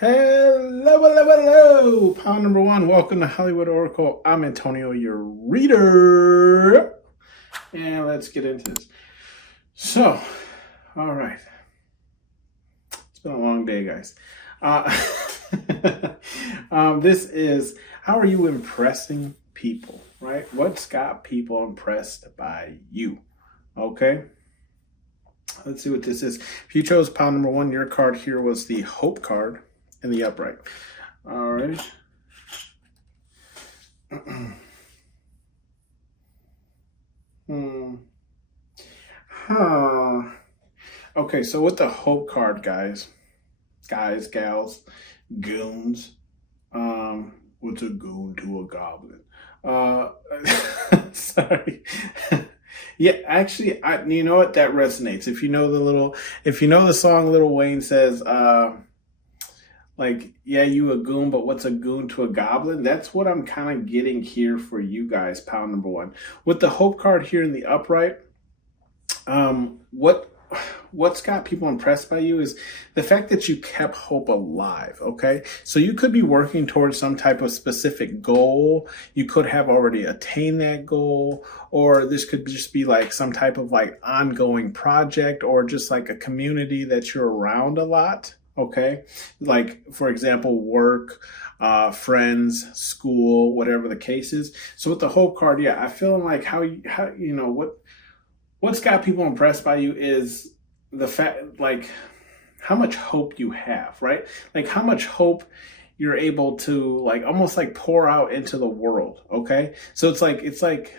Hello, hello, hello. Pound number one. Welcome to Hollywood Oracle. I'm Antonio, your reader. And let's get into this. So, all right. It's been a long day, guys. This is how are you impressing people, right? What's got people impressed by you? Okay. Let's see what this is. If you chose pound number one, your card here was the Hope card in the upright. All right. Huh. Okay, so with the Hope card, guys, gals, goons, what's a goon to a goblin? Sorry. Yeah, actually, you know what? That resonates. If you know the song Lil Wayne says, like, yeah, you a goon, but what's a goon to a goblin? That's what I'm kind of getting here for you guys, pound number one. With the Hope card here in the upright, what's got people impressed by you is the fact that you kept hope alive. Okay, so you could be working towards some type of specific goal. You could have already attained that goal, or this could just be like some type of like ongoing project, or just like a community that you're around a lot. Okay, like for example, work, friends, school, whatever the case is. So with the Hope card, yeah, I feel like how you know what's got people impressed by you is the fact, like, how much hope you have, right? Like how much hope you're able to like almost like pour out into the world. Okay, so it's like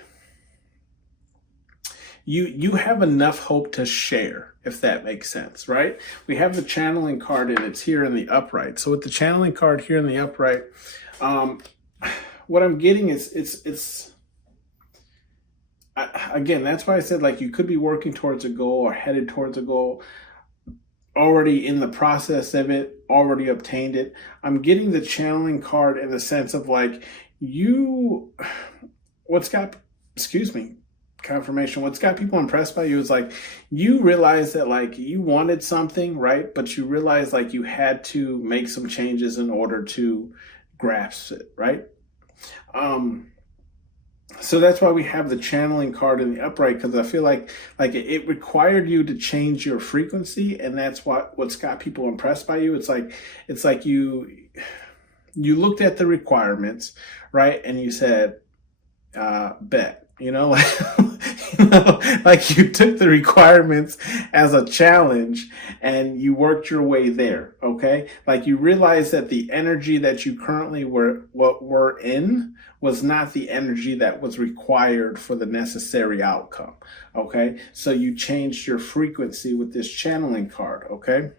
you have enough hope to share, if that makes sense, right? We have the channeling card and it's here in the upright. So with the channeling card here in the upright, what I'm getting is again, that's why I said like you could be working towards a goal or headed towards a goal, already in the process of it, already obtained it. I'm getting the channeling card in the sense of like what's got, excuse me, confirmation. What's got people impressed by you is like you realize that like you wanted something, right? But you realize like you had to make some changes in order to grasp it, right? So that's why we have the channeling card in the upright, because I feel like it required you to change your frequency, and that's what's got people impressed by you. It's like you looked at the requirements, right? And you said, bet. Like, like you took the requirements as a challenge and you worked your way there. Okay. Like you realized that the energy that you currently were in was not the energy that was required for the necessary outcome. Okay. So you changed your frequency with this channeling card. Okay.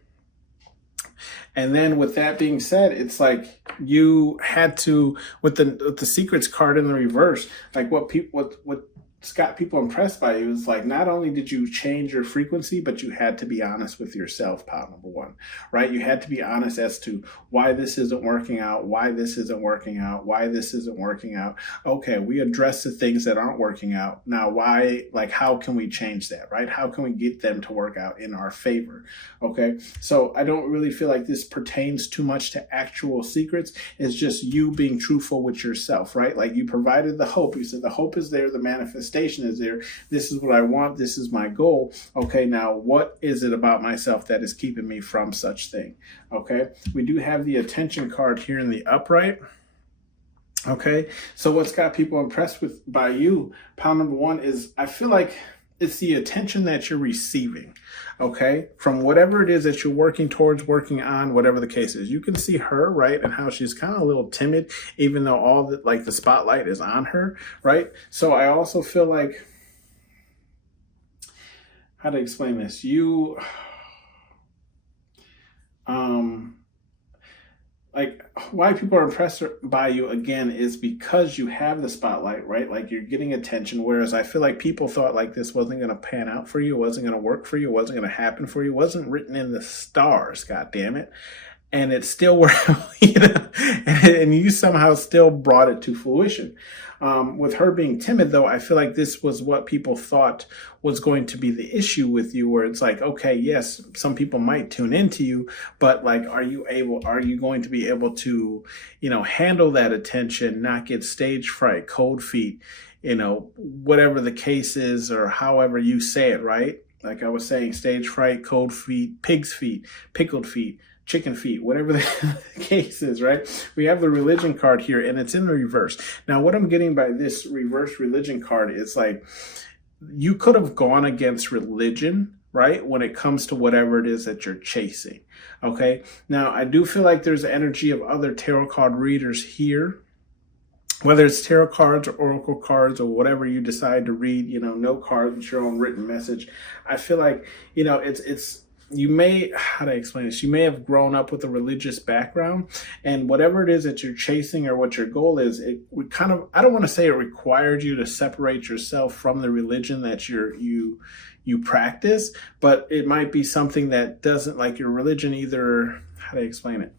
And then with that being said, it's like you had to, with the secrets card in the reverse, like what's got people impressed by you is like not only did you change your frequency, but you had to be honest with yourself, pal number one, right? You had to be honest as to why this isn't working out, why this isn't working out, why this isn't working out. Okay, we address the things that aren't working out. Now, why, like, how can we change that, right? How can we get them to work out in our favor? Okay, so I don't really feel like this pertains too much to actual secrets. It's just you being truthful with yourself, right? Like you provided the hope. You said the hope is there, the manifestation is there. This is what I want. This is my goal. Okay, now what is it about myself that is keeping me from such thing? Okay, we do have the attention card here in the upright. Okay, so what's got people impressed by you, pound number one, is I feel like it's the attention that you're receiving, okay, from whatever it is that you're working towards, working on, whatever the case is. You can see her, right, and how she's kind of a little timid, even though all the spotlight is on her, right? So I also feel like, how to explain this? Like why people are impressed by you again is because you have the spotlight, right? Like you're getting attention. Whereas I feel like people thought like this wasn't going to pan out for you, wasn't going to work for you, wasn't going to happen for you, wasn't written in the stars, God damn it. and it still were, and you somehow still brought it to fruition. With her being timid, though, I feel like this was what people thought was going to be the issue with you, where it's like, okay, yes, some people might tune into you, but like, are you going to be able to, handle that attention, not get stage fright, cold feet, whatever the case is, or however you say it, right? Like I was saying, stage fright, cold feet, pig's feet, pickled feet, chicken feet, whatever the case is, right? We have the religion card here, and it's in the reverse. Now, what I'm getting by this reverse religion card is like, you could have gone against religion, right? When it comes to whatever it is that you're chasing. Okay. Now, I do feel like there's energy of other tarot card readers here, whether it's tarot cards or oracle cards or whatever you decide to read, no card, it's your own written message. I feel like, you may, how to explain this? You may have grown up with a religious background, and whatever it is that you're chasing or what your goal is, it would kind of, I don't want to say it required you to separate yourself from the religion that you practice, but it might be something that doesn't, like your religion either, how to explain it?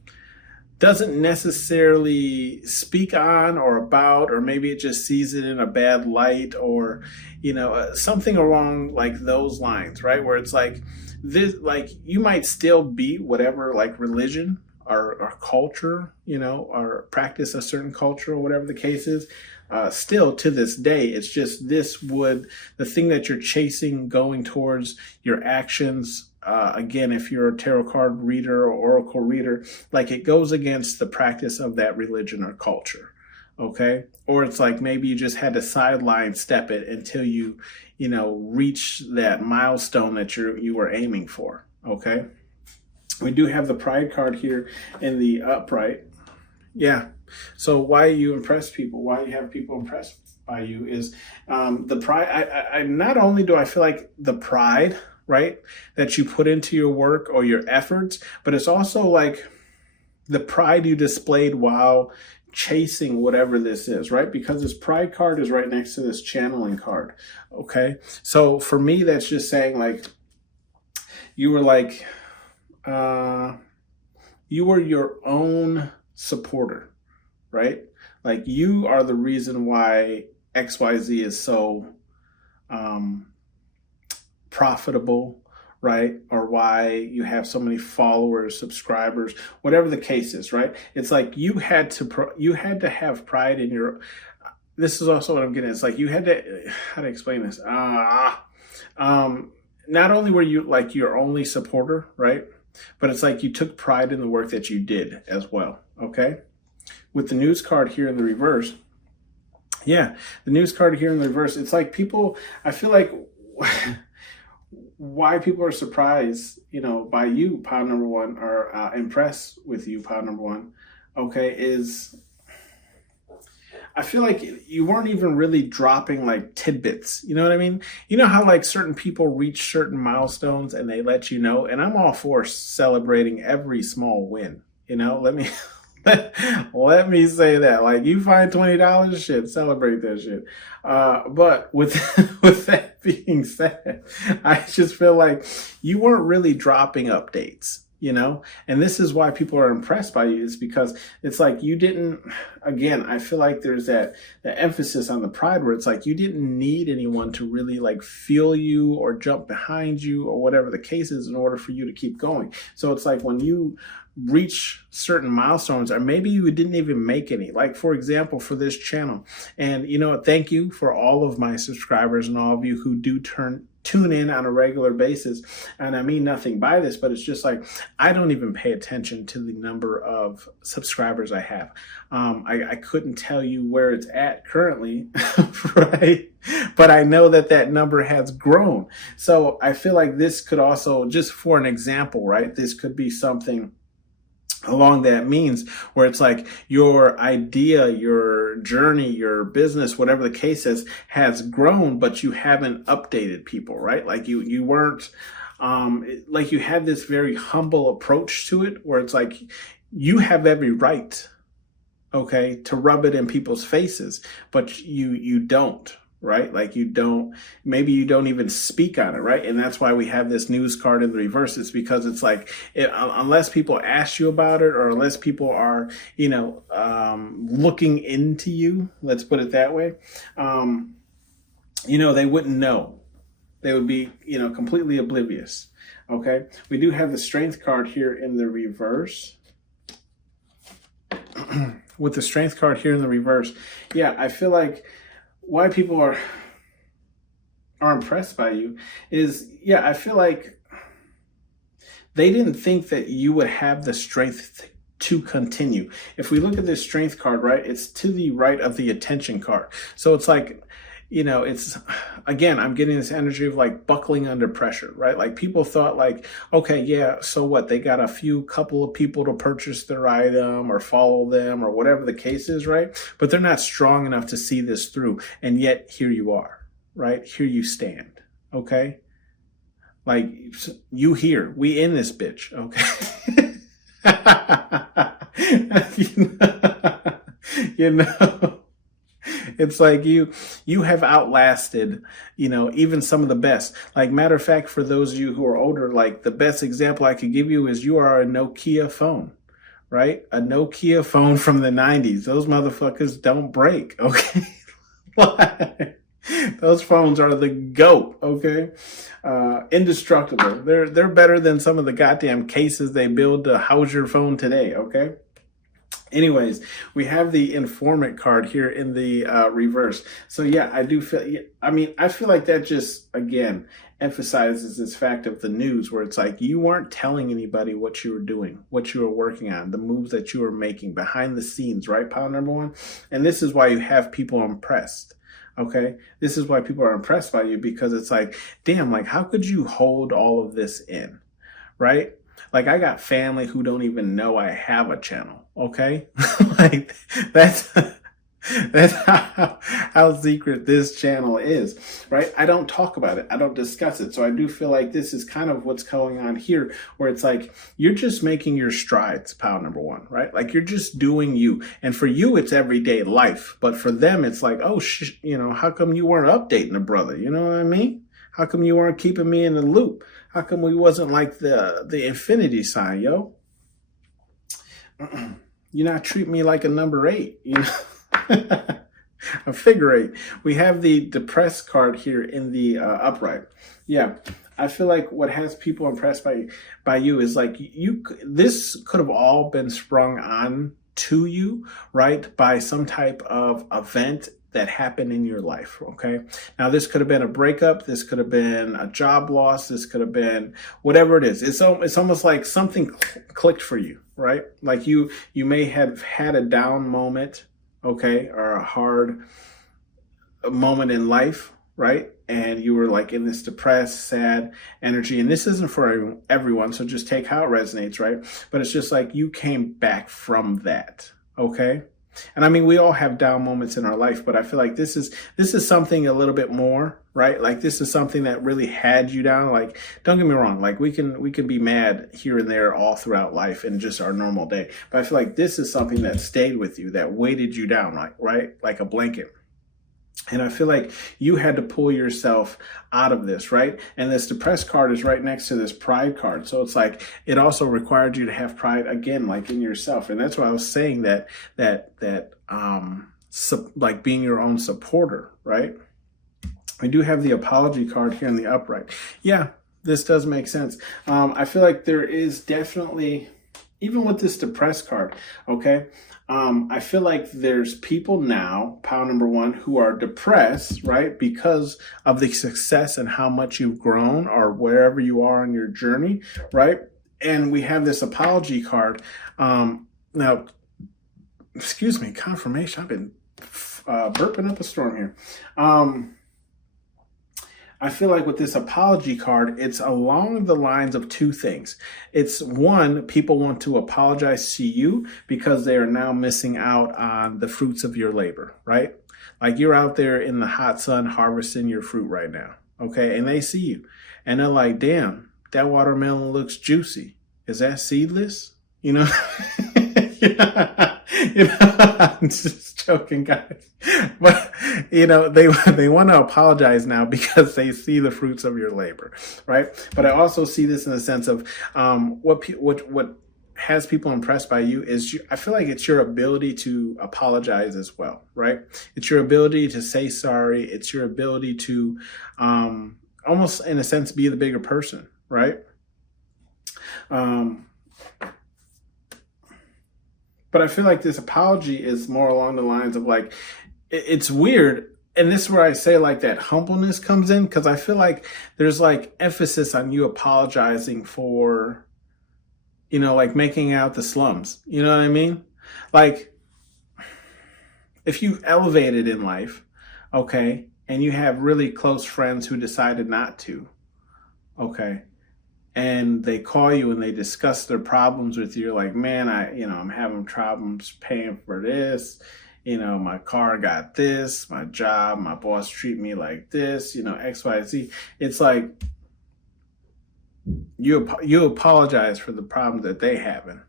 Doesn't necessarily speak on or about, or maybe it just sees it in a bad light, or something along like those lines, right? Where it's like this, like you might still be whatever, like religion or culture, or practice a certain culture or whatever the case is. Still to this day, it's just the thing that you're chasing, going towards your actions. Again, if you're a tarot card reader or oracle reader, like it goes against the practice of that religion or culture. Okay. Or it's like maybe you just had to sideline step it until you, reach that milestone that you were aiming for. Okay. We do have the Pride card here in the upright. Yeah. So why you impress people, why you have people impressed by you is the pride. I not only do I feel like the pride, right, that you put into your work or your efforts, but it's also like the pride you displayed while chasing whatever this is, right? Because this pride card is right next to this channeling card. Okay. So for me, that's just saying like, you were like, you were your own supporter, right? Like you are the reason why XYZ is so profitable, right? Or why you have so many followers, subscribers, whatever the case is, right? It's like you had to have pride in your. This is also what I'm getting. It's like you had to. How to explain this? Not only were you like your only supporter, right? But it's like you took pride in the work that you did as well. Okay. With the news card here in the reverse. Yeah, the news card here in the reverse. It's like people. I feel like. Why people are surprised, by you, pile number one, or impressed with you, pile number one, okay, is I feel like you weren't even really dropping like tidbits. You know what I mean? You know how like certain people reach certain milestones and they let you know, and I'm all for celebrating every small win. Let me let me say that. Like you find $20, shit, celebrate that shit. But with with that being said, I just feel like you weren't really dropping updates, and this is why people are impressed by you, is because it's like you didn't, again, I feel like there's that emphasis on the pride where it's like you didn't need anyone to really like feel you or jump behind you or whatever the case is in order for you to keep going. So it's like when you reach certain milestones, or maybe you didn't even make any, like for example for this channel, and thank you for all of my subscribers and all of you who do tune in on a regular basis. And I mean nothing by this, but it's just like I don't even pay attention to the number of subscribers I have. I couldn't tell you where it's at currently, right? But I know that number has grown. So I feel like this could also, just for an example, right, this could be something along that means where it's like your idea, your journey, your business, whatever the case is, has grown, but you haven't updated people, right? Like you weren't, like you had this very humble approach to it where it's like you have every right, okay, to rub it in people's faces, but you don't. right? Like maybe you don't even speak on it, right? And that's why we have this news card in the reverse. It's because it's like, unless people ask you about it, or unless people are, looking into you, let's put it that way, they wouldn't know. They would be, completely oblivious. Okay. We do have the strength card here in the reverse. With the strength card here in the reverse. Yeah, I feel like why people are impressed by you is, I feel like they didn't think that you would have the strength to continue. If we look at this strength card, right, it's to the right of the attention card. So it's like, it's, again, I'm getting this energy of like buckling under pressure, right? Like people thought like, okay, yeah, so what? They got a couple of people to purchase their item or follow them or whatever the case is, right? But they're not strong enough to see this through. And yet here you are, right? Here you stand, okay? Like we in this bitch, okay? It's like you have outlasted, even some of the best. Like, matter of fact, for those of you who are older, like the best example I could give you is you are a Nokia phone, right? A Nokia phone from the 90s. Those motherfuckers don't break, okay? Those phones are the GOAT, okay? Indestructible. They're better than some of the goddamn cases they build to house your phone today, okay? Anyways, we have the informant card here in the reverse. So yeah, I feel like that just, again, emphasizes this fact of the news where it's like you weren't telling anybody what you were doing, what you were working on, the moves that you were making behind the scenes, right? Pile number one. And this is why you have people impressed. Okay. This is why people are impressed by you, because it's like, damn, like how could you hold all of this in? Right? Like I got family who don't even know I have a channel. Okay. Like that's how secret this channel is, right? I don't talk about it. I don't discuss it. So I do feel like this is kind of what's going on here, where it's like, you're just making your strides, pile number one, right? Like you're just doing you. And for you, it's everyday life. But for them, it's like, oh, how come you weren't updating a brother? You know what I mean? How come you weren't keeping me in the loop? How come we wasn't like the infinity sign, yo? You're not treating me like a number 8, a figure 8. We have the depressed card here in the upright. Yeah, I feel like what has people impressed by you is like this could have all been sprung on to you, right, by some type of event that happened in your life, okay? Now, this could have been a breakup. This could have been a job loss. This could have been whatever it is. It's almost like something clicked for you, right? Like you may have had a down moment, okay, or a hard moment in life, right? And you were like in this depressed, sad energy. And this isn't for everyone, so just take how it resonates, right? But it's just like you came back from that, okay? And I mean, we all have down moments in our life, but I feel like this is something a little bit more, right? Like this is something that really had you down. Like, don't get me wrong. Like we can be mad here and there all throughout life in just our normal day. But I feel like this is something that stayed with you, that weighted you down, like, right? Like a blanket. And I feel like you had to pull yourself out of this, right? And this depressed card is right next to this pride card. So it's like, it also required you to have pride again, like in yourself. And that's why I was saying that like being your own supporter, right? We do have the apology card here in the upright. Yeah, this does make sense. I feel like there is definitely, even with this depressed card, okay? I feel like there's people now, pile number one, who are depressed, right? Because of the success and how much you've grown or wherever you are on your journey, right? And we have this apology card. Now, excuse me, confirmation. I've been burping up a storm here. I feel like with this apology card, it's along the lines of two things. It's one, people want to apologize to you because they are now missing out on the fruits of your labor, right? Like you're out there in the hot sun harvesting your fruit right now, okay? And they see you and they're like, damn, that watermelon looks juicy. Is that seedless? You know? I'm just joking, guys. But they want to apologize now because they see the fruits of your labor, right? But I also see this in the sense of what has people impressed by you is I feel like it's your ability to apologize as well, right? It's your ability to say sorry. It's your ability to almost, in a sense, be the bigger person, right? But I feel like this apology is more along the lines of like, it's weird. And this is where I say like that humbleness comes in, because I feel like there's like emphasis on you apologizing for, like making out the slums. You know what I mean? Like if you've elevated in life, okay, and you have really close friends who decided not to, okay, and they call you and they discuss their problems with you, like, man, I'm having problems paying for this. My car got this, my job, my boss treat me like this, X, Y, Z. It's like you apologize for the problem that they having,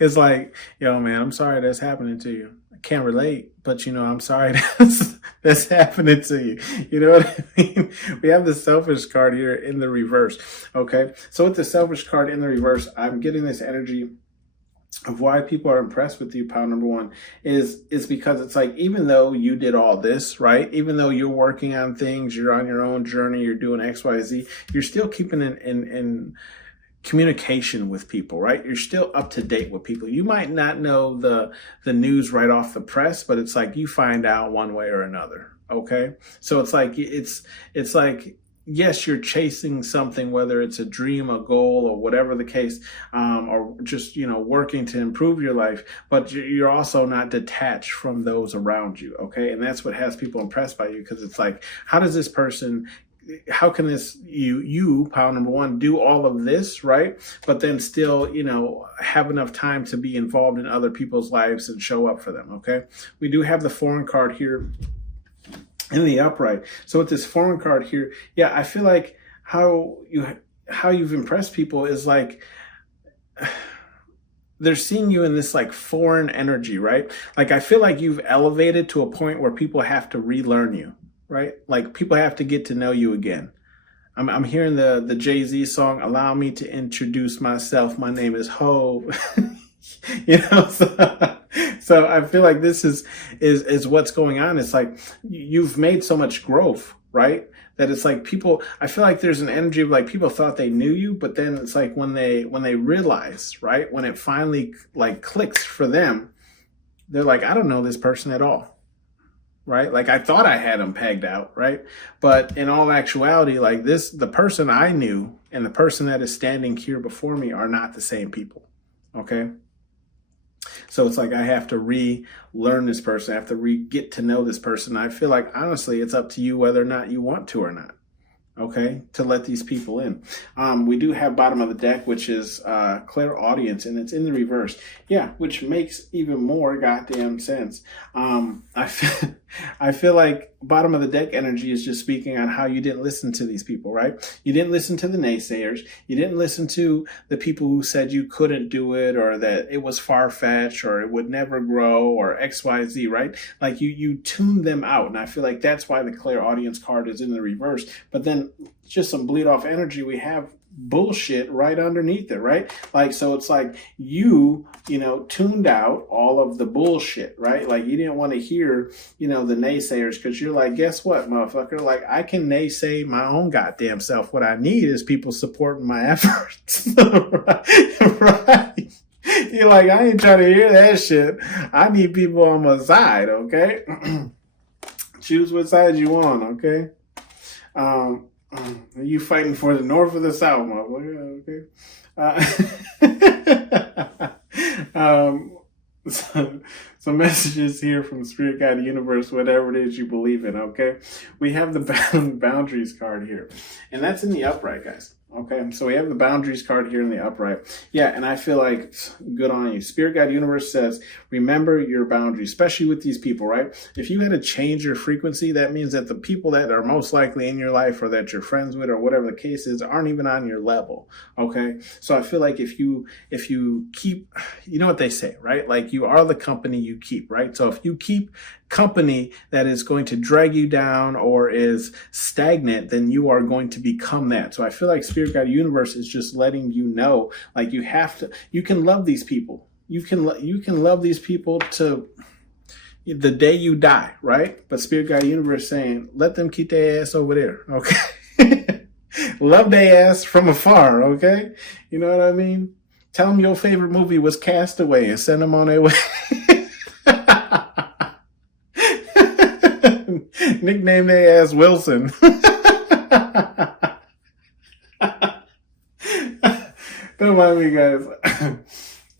It's like, yo, man, I'm sorry that's happening to you. I can't relate, but I'm sorry that's happening to you. You know what I mean? We have the selfish card here in the reverse. Okay. So with the selfish card in the reverse, I'm getting this energy of why people are impressed with you, pound number one, is because it's like, even though you did all this, right? Even though you're working on things, you're on your own journey, you're doing X, Y, Z, you're still keeping in communication with people, right? You're still up to date with people. You might not know the news right off the press, but it's like you find out one way or another. Okay. So it's like, yes, you're chasing something, whether it's a dream, a goal, or whatever the case, or just, working to improve your life, but you're also not detached from those around you. Okay. And that's what has people impressed by you. Cause it's like, how can you, pound number one, do all of this, right? But then still, have enough time to be involved in other people's lives and show up for them, okay? We do have the foreign card here in the upright. So with this foreign card here, yeah, I feel like how you've impressed people is like, they're seeing you in this like foreign energy, right? Like I feel like you've elevated to a point where people have to relearn you. Right? Like people have to get to know you again. I'm hearing the Jay-Z song, "Allow Me to Introduce Myself. My name is Ho." So I feel like this is what's going on. It's like you've made so much growth, right? That it's like I feel like there's an energy of like people thought they knew you, but then it's like when they realize, right? When it finally like clicks for them, they're like, I don't know this person at all. Right? Like I thought I had them pegged out, right? But in all actuality, like the person I knew and the person that is standing here before me are not the same people. Okay. So it's like I have to relearn this person. I have to get to know this person. I feel like honestly, it's up to you whether or not you want to or not. Okay, to let these people in. We do have bottom of the deck, which is clairaudience, and it's in the reverse. Yeah, which makes even more goddamn sense. I feel like bottom of the deck energy is just speaking on how you didn't listen to these people, right? You didn't listen to the naysayers. You didn't listen to the people who said you couldn't do it, or that it was far-fetched, or it would never grow, or X, Y, Z, right? Like you tuned them out, and I feel like that's why the clairaudience card is in the reverse. But then just some bleed off energy, we have bullshit right underneath it, right? Like, so it's like you tuned out all of the bullshit, right? Like you didn't want to hear, the naysayers, because you're like, guess what, motherfucker? Like I can naysay my own goddamn self. What I need is people supporting my efforts. Right? You're like, I ain't trying to hear that shit. I need people on my side, okay? Choose what side you want, okay? Are you fighting for the North or the South, motherfucker? Okay. Some messages here from Spirit Guide, the universe, whatever it is you believe in, okay? We have the boundaries card here. And that's in the upright, guys. Okay, so we have the boundaries card here in the upright. Yeah, and I feel like good on you. Spirit Guide Universe says, remember your boundaries, especially with these people, right? If you had to change your frequency, that means that the people that are most likely in your life or that you're friends with or whatever the case is aren't even on your level. Okay, so I feel like if you keep, you know what they say, right? Like you are the company you keep, right? So if you keep company that is going to drag you down or is stagnant, then you are going to become that. So I feel like Spirit Guide Universe is just letting you know, like you have to, you can love these people. You can love these people to the day you die, right? But Spirit Guide Universe saying, let them keep their ass over there, okay? Love their ass from afar, okay? You know what I mean? Tell them your favorite movie was Castaway and send them on their way. Nickname their ass Wilson. Don't mind me, guys.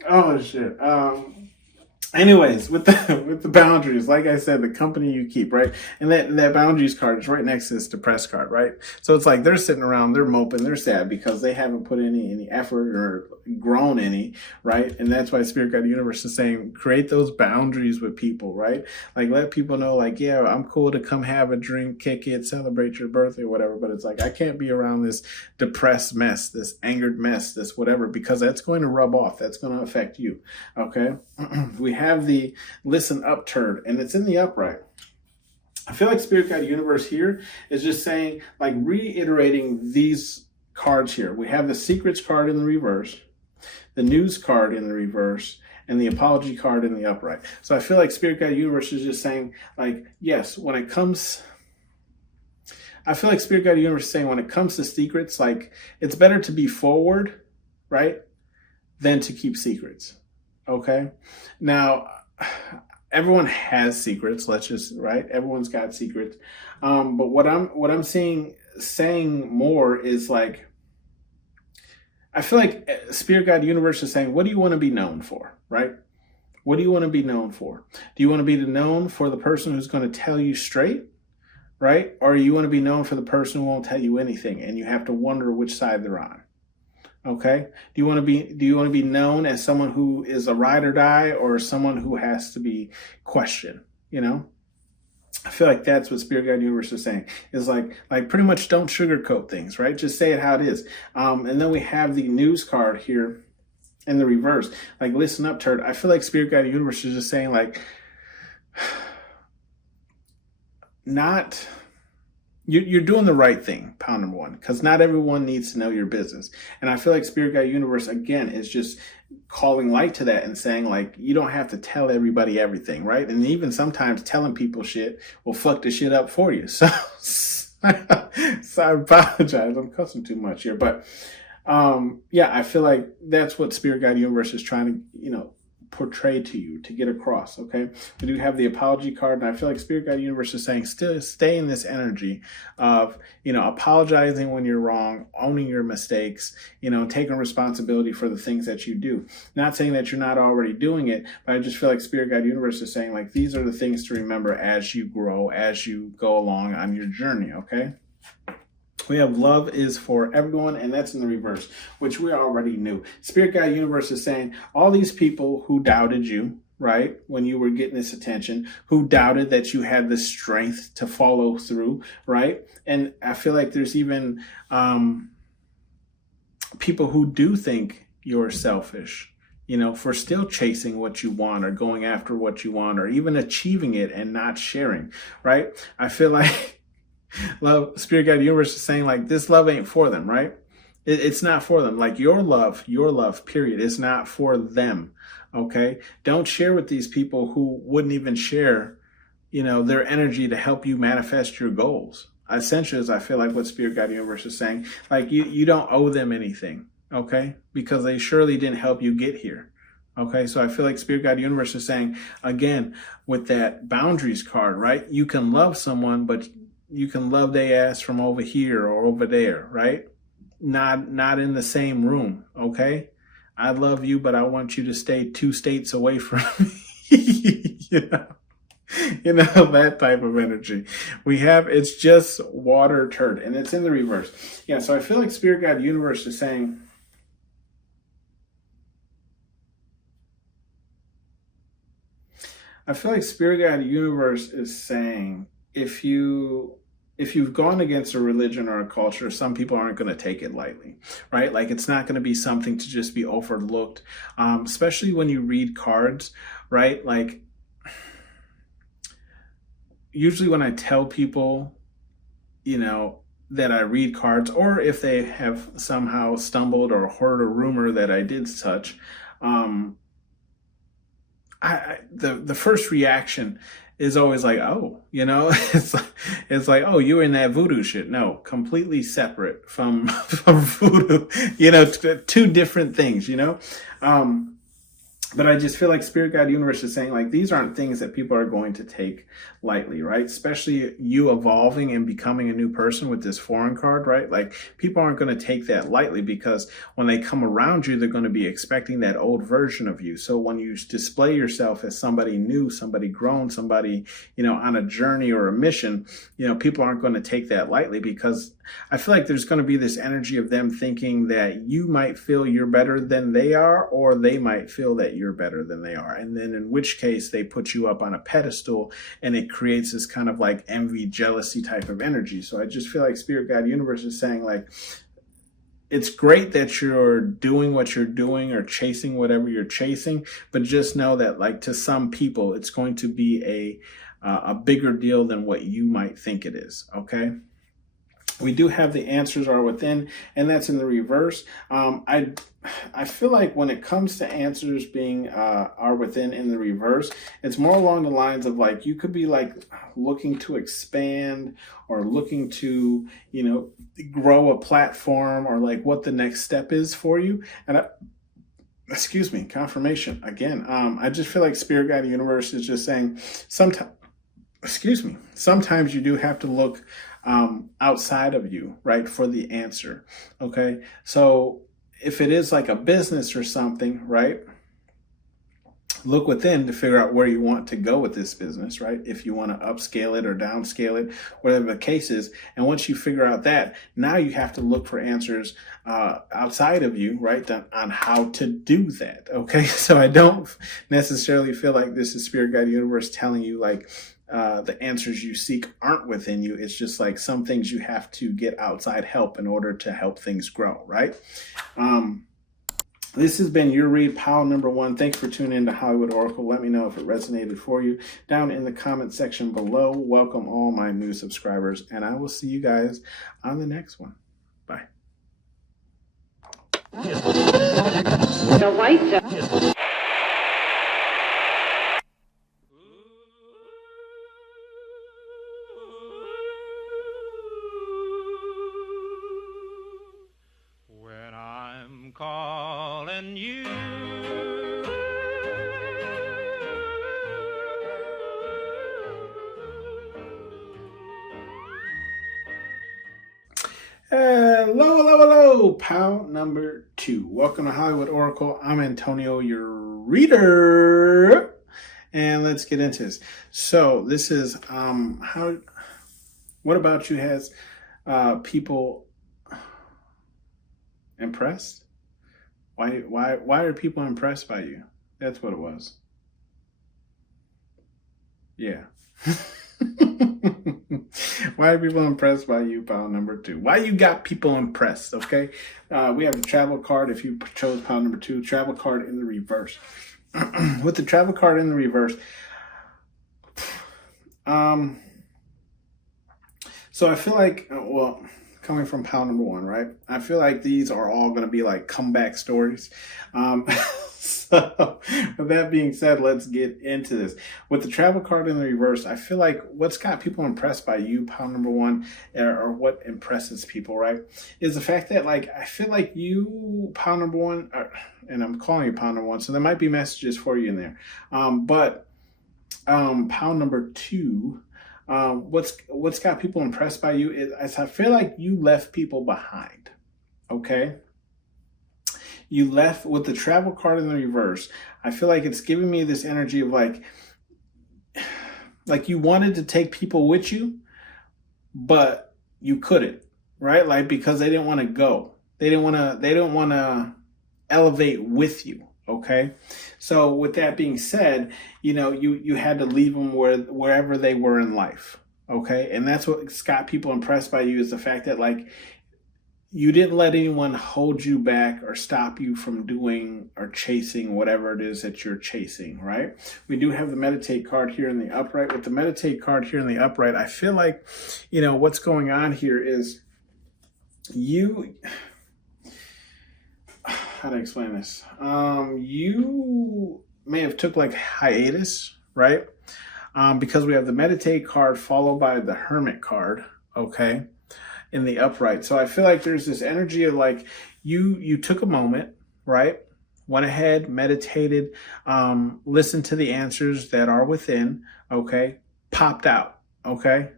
Oh shit. Anyways, with the boundaries, like I said, the company you keep, right? And that boundaries card is right next to this depressed card, right? So it's like they're sitting around, they're moping, they're sad because they haven't put any effort or grown any, right? And that's why Spirit Guide Universe is saying create those boundaries with people, right? Like let people know, like, yeah, I'm cool to come have a drink, kick it, celebrate your birthday or whatever, but it's like I can't be around this depressed mess, this angered mess, this whatever, because that's going to rub off. That's going to affect you. Okay. We have the listen up turd, and it's in the upright. I feel like Spirit Guide Universe here is just saying, like reiterating these cards here. We have the secrets card in the reverse, the news card in the reverse, and the apology card in the upright. So I feel like Spirit Guide Universe is just saying, like, yes, when it comes, I feel like Spirit Guide Universe is saying when it comes to secrets, like it's better to be forward, right, than to keep secrets. Okay. Now, everyone has secrets. Let's just, right. Everyone's got secrets. But what I'm saying more is like, I feel like Spirit Guide Universe is saying, what do you want to be known for? Right. What do you want to be known for? Do you want to be known for the person who's going to tell you straight? Right. Or you want to be known for the person who won't tell you anything and you have to wonder which side they're on? Okay. Do you want to be known as someone who is a ride or die or someone who has to be questioned? You know, I feel like that's what Spirit Guide Universe is saying is like pretty much don't sugarcoat things, right? Just say it how it is. And then we have the news card here in the reverse, like listen up, turd. I feel like Spirit Guide Universe is just saying like, you're doing the right thing, pound number one, because not everyone needs to know your business. And I feel like Spirit Guide Universe, again, is just calling light to that and saying, like, you don't have to tell everybody everything, right? And even sometimes telling people shit will fuck the shit up for you. So I apologize. I'm cussing too much here. But yeah, I feel like that's what Spirit Guide Universe is trying to, portray to you, to get across. Okay, we do have the apology card, and I feel like Spirit Guide Universe is saying still stay in this energy of apologizing when you're wrong, owning your mistakes, taking responsibility for the things that you do. Not saying that you're not already doing it, but I just feel like Spirit Guide Universe is saying like these are the things to remember as you grow, as you go along on your journey. Okay. We have love is for everyone, and that's in the reverse, which we already knew. Spirit Guide Universe is saying all these people who doubted you, right, when you were getting this attention, who doubted that you had the strength to follow through, right? And I feel like there's even people who do think you're selfish, for still chasing what you want or going after what you want or even achieving it and not sharing, right? I feel like Spirit Guide Universe is saying like this love ain't for them, right? It's not for them. Like your love, period, is not for them. Okay. Don't share with these people who wouldn't even share, their energy to help you manifest your goals. Essentially, I feel like what Spirit Guide Universe is saying, like you don't owe them anything. Okay. Because they surely didn't help you get here. Okay. So I feel like Spirit Guide Universe is saying again, with that boundaries card, right? You can love someone, but you can love their ass from over here or over there, right? Not in the same room, okay? I love you, but I want you to stay 2 states away from me. You know, that type of energy. We have, it's just water turd, and it's in the reverse. Yeah, so I feel like Spirit Guide Universe is saying, I feel like Spirit Guide Universe is saying, if you've gone against a religion or a culture, some people aren't going to take it lightly, right? Like it's not going to be something to just be overlooked, especially when you read cards, right? Like usually when I tell people, you know, that I read cards, or if they have somehow stumbled or heard a rumor that I did such, um, the first reaction is always like, oh, you know, it's like, oh, you're in that voodoo shit. No, completely separate from from voodoo. You know, two different things. You know, but I just feel like Spirit Guide Universe is saying like these aren't things that people are going to take lightly, right? Especially you evolving and becoming a new person with this foreign card, right? Like people aren't going to take that lightly because when they come around you, they're going to be expecting that old version of you. So when you display yourself as somebody new, somebody grown, somebody, you know, on a journey or a mission, you know, people aren't going to take that lightly because I feel like there's going to be this energy of them thinking that you might feel you're better than they are, or they might feel that you're better than they are. And then in which case they put you up on a pedestal and it creates this kind of like envy, jealousy type of energy. So I just feel like Spirit Guide Universe is saying like, it's great that you're doing what you're doing or chasing whatever you're chasing, but just know that like to some people, it's going to be a bigger deal than what you might think it is. Okay. We do have the answers are within, and that's in the reverse. I feel like when it comes to answers being are within in the reverse, it's more along the lines of like you could be like looking to expand or looking to, you know, grow a platform or like what the next step is for you. And excuse me, confirmation again. I just feel like Spirit Guide Universe is just saying sometimes. Excuse me. Sometimes you do have to look outside of you, right, for the answer. Okay. So if it is like a business or something, right, look within to figure out where you want to go with this business, right? If you want to upscale it or downscale it, whatever the case is. And once you figure out that, now you have to look for answers outside of you, right, on how to do that. Okay. So I don't necessarily feel like this is Spirit Guide Universe telling you like, the answers you seek aren't within you. It's just like some things you have to get outside help in order to help things grow, right? This has been your read, pile number 1. Thanks for tuning in to Hollywood Oracle. Let me know if it resonated for you down in the comment section below. Welcome all my new subscribers, and I will see you guys on the next one. Bye. The white calling you. Hello, pal number 2. Welcome to Hollywood Oracle. I'm Antonio, your reader. And let's get into this. So this is what about you has people impressed? Why are people impressed by you? That's what it was. Yeah. Why are people impressed by you, pile number 2? Why you got people impressed, okay? We have the travel card if you chose pile number 2. Travel card in the reverse. With the travel card in the reverse, so I feel like, well, coming from pile number 1, right? I feel like these are all going to be like comeback stories. So with that being said, let's get into this. With the travel card in the reverse, I feel like what's got people impressed by you, pile number 1, or what impresses people, right, is the fact that like, I feel like you, pile number 1, and I'm calling you pile number 1, so there might be messages for you in there. But pile number 2, what's got people impressed by you is I feel like you left people behind. Okay. You left with the travel card in the reverse. I feel like it's giving me this energy of like like you wanted to take people with you, but you couldn't, right? Like, because they didn't want to go. They didn't want to elevate with you. Okay. So with that being said, you had to leave them wherever they were in life. Okay. And that's what's got people impressed by you, is the fact that, like, you didn't let anyone hold you back or stop you from doing or chasing whatever it is that you're chasing, right? We do have the meditate card here in the upright. With the meditate card here in the upright, I feel like, what's going on here is how to explain this? You may have took like hiatus, right? Because we have the meditate card followed by the hermit card, okay, in the upright. So I feel like there's this energy of, like, you took a moment, right? Went ahead, meditated, listened to the answers that are within, okay? Popped out, okay?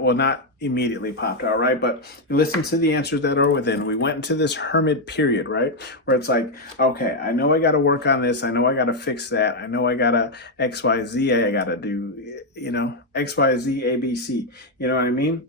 Well, not immediately popped out, right? But you listen to the answers that are within. We went into this hermit period, right? Where it's like, okay, I know I got to work on this. I know I got to fix that. I know I got to XYZ. I got to do, XYZ, ABC. You know what I mean?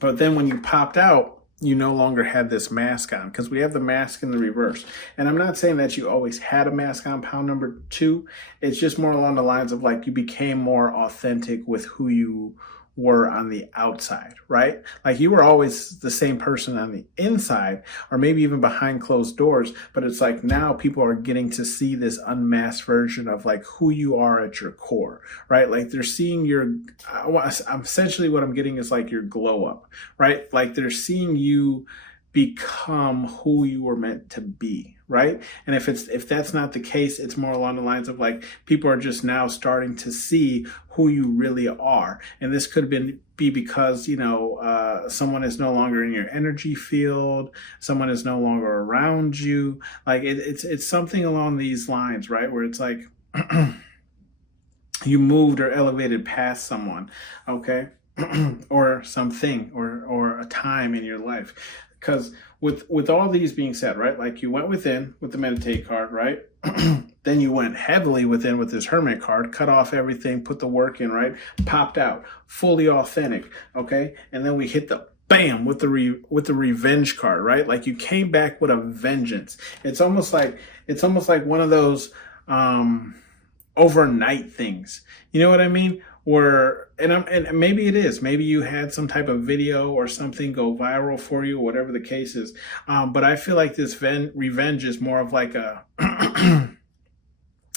But then when you popped out, you no longer had this mask on, because we have the mask in the reverse. And I'm not saying that you always had a mask on, pound number 2. It's just more along the lines of, like, you became more authentic with who you were on the outside, right? Like, you were always the same person on the inside, or maybe even behind closed doors, but it's like now people are getting to see this unmasked version of, like, who you are at your core, right? Like, they're seeing essentially what I'm getting is, like, your glow up, right? Like, they're seeing you become who you were meant to be, right? And if that's not the case, it's more along the lines of, like, people are just now starting to see who you really are. And this could be because, someone is no longer in your energy field, someone is no longer around you. Like, it's something along these lines, right? Where it's like you moved or elevated past someone, okay? Or something, or a time in your life. Because with all these being said, right, like, you went within with the meditate card, right? Then you went heavily within with this hermit card, cut off everything, put the work in, right? Popped out, fully authentic, okay? And then we hit the bam with the revenge card, right? Like, you came back with a vengeance. It's almost like one of those overnight things. You know what I mean? And maybe it is. Maybe you had some type of video or something go viral for you, whatever the case is. But I feel like this revenge is more of like a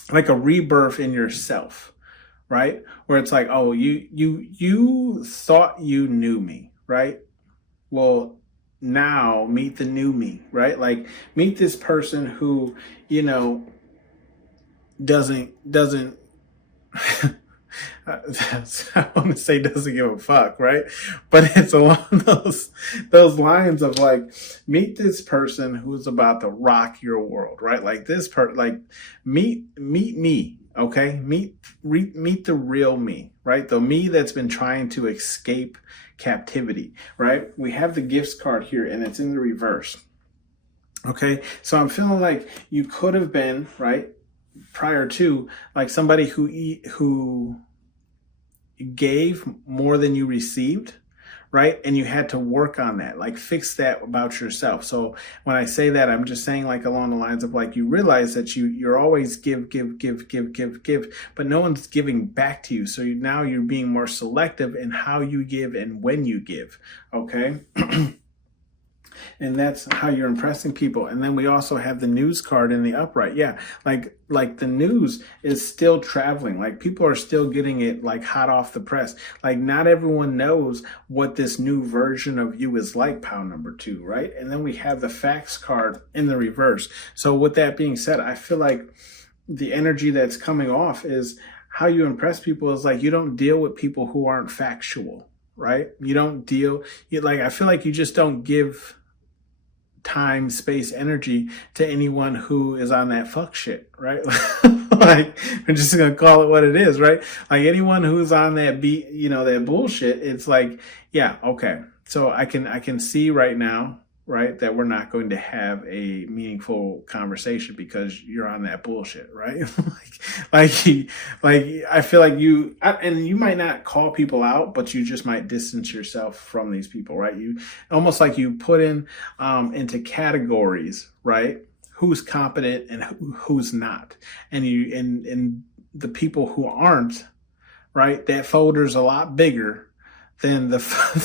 like a rebirth in yourself, right? Where it's like, oh, you thought you knew me, right? Well, now meet the new me, right? Like, meet this person who, doesn't I want to say doesn't give a fuck, right? But it's along those lines of, like, meet this person who's about to rock your world, right? Like, meet me, okay? Meet the real me, right? The me that's been trying to escape captivity, right? We have the gifts card here, and it's in the reverse. Okay, so I'm feeling like you could have been, right, prior to, like, somebody who gave more than you received, right? And you had to work on that, like, fix that about yourself. So when I say that, I'm just saying, like, along the lines of, like, you realize that you're always give, but no one's giving back to you. So now you're being more selective in how you give and when you give, okay? And that's how you're impressing people. And then we also have the news card in the upright. Yeah, like the news is still traveling. Like, people are still getting it, like, hot off the press. Like, not everyone knows what this new version of you is like, pound number 2, right? And then we have the facts card in the reverse. So with that being said, I feel like the energy that's coming off is how you impress people is, like, you don't deal with people who aren't factual, right? You don't I feel like you just don't give time, space, energy to anyone who is on that fuck shit, right? Like, I'm just gonna call it what it is, right? Like, anyone who's on that that bullshit, it's like, yeah, okay. So I can see right now right? That we're not going to have a meaningful conversation because you're on that bullshit, right? like I feel like and you might not call people out, but you just might distance yourself from these people, right? You almost like you put into categories, right? Who's competent and who's not, and and the people who aren't, right? That folder's a lot bigger than the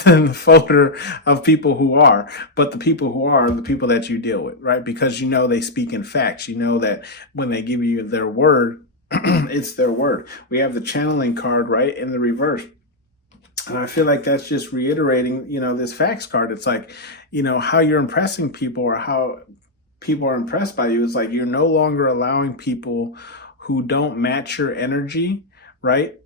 than the folder of people who are. But the people who are the people that you deal with, right? Because you know they speak in facts. You know that when they give you their word, it's their word. We have the channeling card, right, in the reverse. And I feel like that's just reiterating, this facts card. It's like, how you're impressing people or how people are impressed by you. It's like you're no longer allowing people who don't match your energy, right,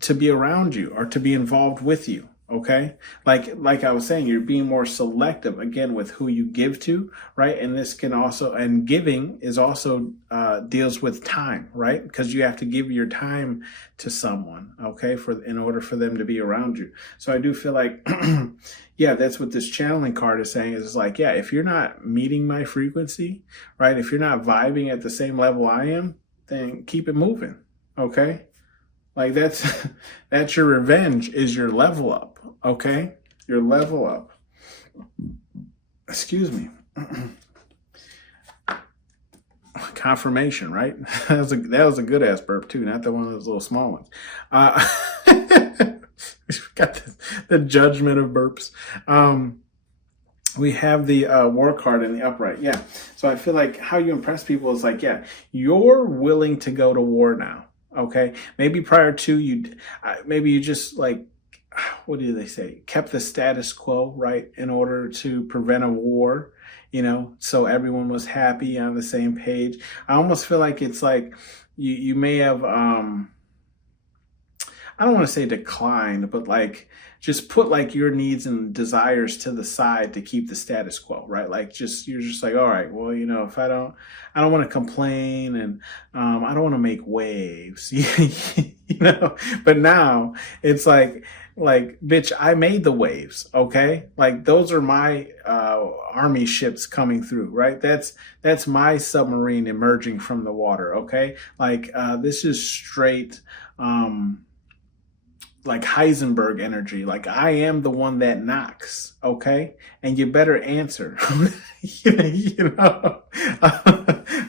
to be around you or to be involved with you. Okay. Like I was saying, you're being more selective again with who you give to, right? And this can also, and giving is also deals with time, right? Because you have to give your time to someone, okay, in order for them to be around you. So I do feel like, yeah, that's what this channeling card is saying is like, yeah, if you're not meeting my frequency, right? If you're not vibing at the same level I am, then keep it moving. Okay. Like that's your revenge is your level up, okay? Your level up. Excuse me. Confirmation, right? That was a good ass burp too, not the one of those little small ones. We got the judgment of burps. We have the war card in the upright. Yeah. So I feel like how you impress people is like, yeah, you're willing to go to war now. Okay, maybe prior to maybe you just like, what do they say? Kept the status quo, right, in order to prevent a war, so everyone was happy on the same page. I almost feel like it's like you may have, I don't want to say declined, but like just put like your needs and desires to the side to keep the status quo, right? Like you're just like, all right, well, if I don't want to complain and I don't want to make waves, but now it's like, bitch, I made the waves. Okay. Like those are my, army ships coming through, right? That's my submarine emerging from the water. Okay. Like, this is straight, like Heisenberg energy. Like I am the one that knocks, okay? And you better answer.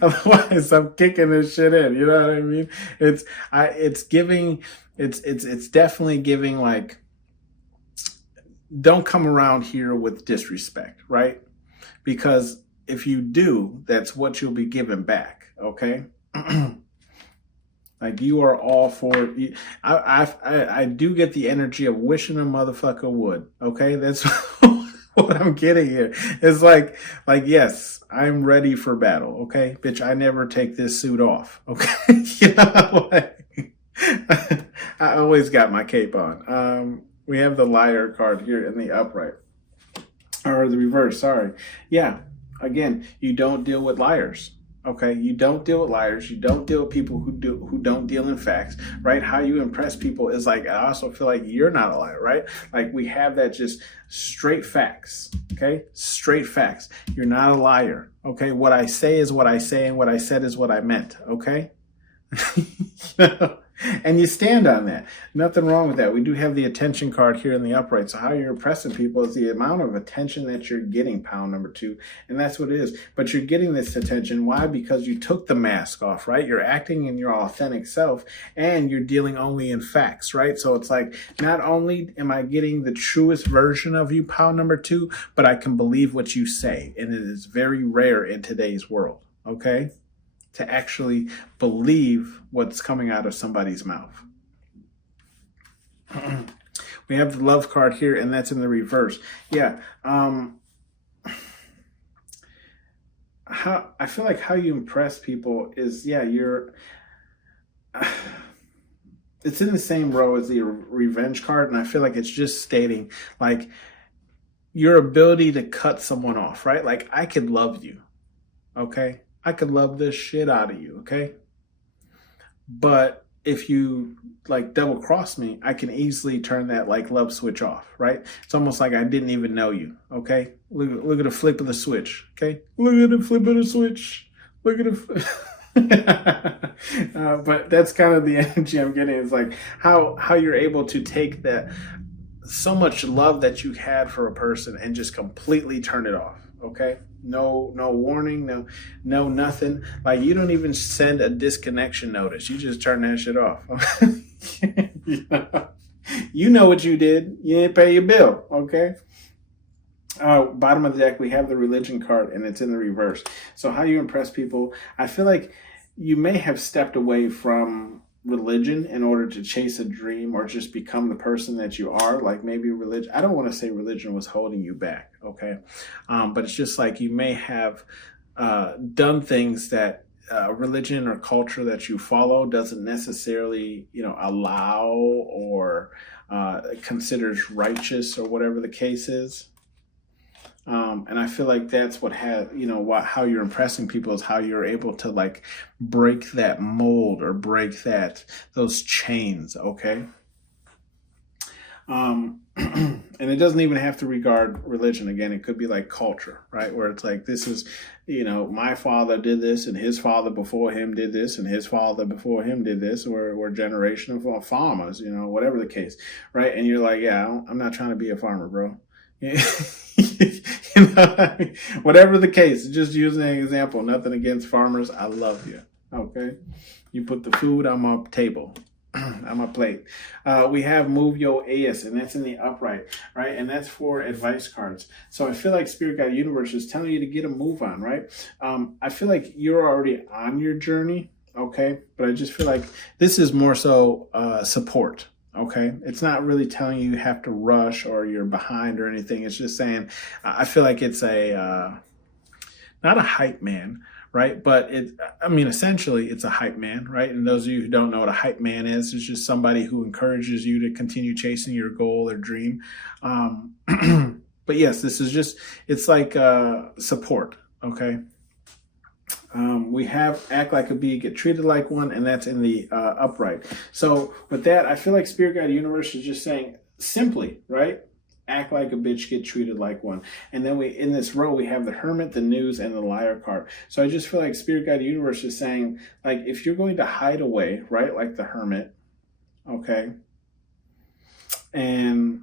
Otherwise I'm kicking this shit in, you know what I mean? It's definitely giving like, don't come around here with disrespect, right? Because if you do, that's what you'll be given back, okay? Like you are all for it. I do get the energy of wishing a motherfucker would. Okay, that's what I'm getting here. It's like yes, I'm ready for battle. Okay, bitch, I never take this suit off. Okay, I always got my cape on. We have the liar card here in the upright or the reverse. Sorry. Yeah. Again, you don't deal with liars. Okay, you don't deal with liars. You don't deal with people who don't deal in facts, right? How you impress people is like, I also feel like you're not a liar, right? Like we have that just straight facts, okay? Straight facts. You're not a liar, okay? What I say is what I say and what I said is what I meant, okay? And you stand on that. Nothing wrong with that. We do have the attention card here in the upright. So how you're impressing people is the amount of attention that you're getting, pound number 2. And that's what it is. But you're getting this attention. Why? Because you took the mask off, right? You're acting in your authentic self and you're dealing only in facts, right? So it's like, not only am I getting the truest version of you, pound number 2, but I can believe what you say. And it is very rare in today's world, okay? To actually believe what's coming out of somebody's mouth. We have the love card here, and that's in the reverse. Yeah. I feel like how you impress people is, yeah, it's in the same row as the revenge card, and I feel like it's just stating, like, your ability to cut someone off, right? Like, I could love you, okay? I could love this shit out of you, okay? But if you like double cross me, I can easily turn that like love switch off, right? It's almost like I didn't even know you, okay? Look at the flip of the switch, okay? Look at the flip of the switch. Look at the. But that's kind of the energy I'm getting. Is like how you're able to take that so much love that you had for a person and just completely turn it off. Okay, no warning, no nothing. Like you don't even send a disconnection notice. You just turn that shit off. You know what you did. You didn't pay your bill. Okay. Bottom of the deck, we have the religion card, and it's in the reverse. So how you impress people, I feel like you may have stepped away from religion in order to chase a dream or just become the person that you are. Like maybe religion, I don't want to say religion was holding you back, okay? But it's just like you may have done things that religion or culture that you follow doesn't necessarily, allow or considers righteous or whatever the case is. And I feel like that's what how you're impressing people is how you're able to like break that mold or break those chains. Okay. And it doesn't even have to regard religion. Again, it could be like culture, right? Where it's like, this is, my father did this and his father before him did this and his father before him did this, or we're a generation of farmers, whatever the case. Right. And you're like, yeah, I'm not trying to be a farmer, bro. Whatever the case, just using an example, nothing against farmers. I love you. Okay. You put the food on my table, on my plate. We have move your ass, and that's in the upright, right? And that's for advice cards. So I feel like Spirit Guide Universe is telling you to get a move on, right? I feel like you're already on your journey. Okay. But I just feel like this is more so support. Okay, it's not really telling you have to rush or you're behind or anything. It's just saying, I feel like it's not a hype man, right? But essentially it's a hype man, right? And those of you who don't know what a hype man is, it's just somebody who encourages you to continue chasing your goal or dream. But yes, it's like support, okay? We have act like a bee, get treated like one, and that's in the upright. So with that, I feel like Spirit Guide Universe is just saying simply, right? Act like a bitch, get treated like one. And then in this row, we have the Hermit, the News, and the Liar card. So I just feel like Spirit Guide Universe is saying, like, if you're going to hide away, right, like the Hermit, okay, and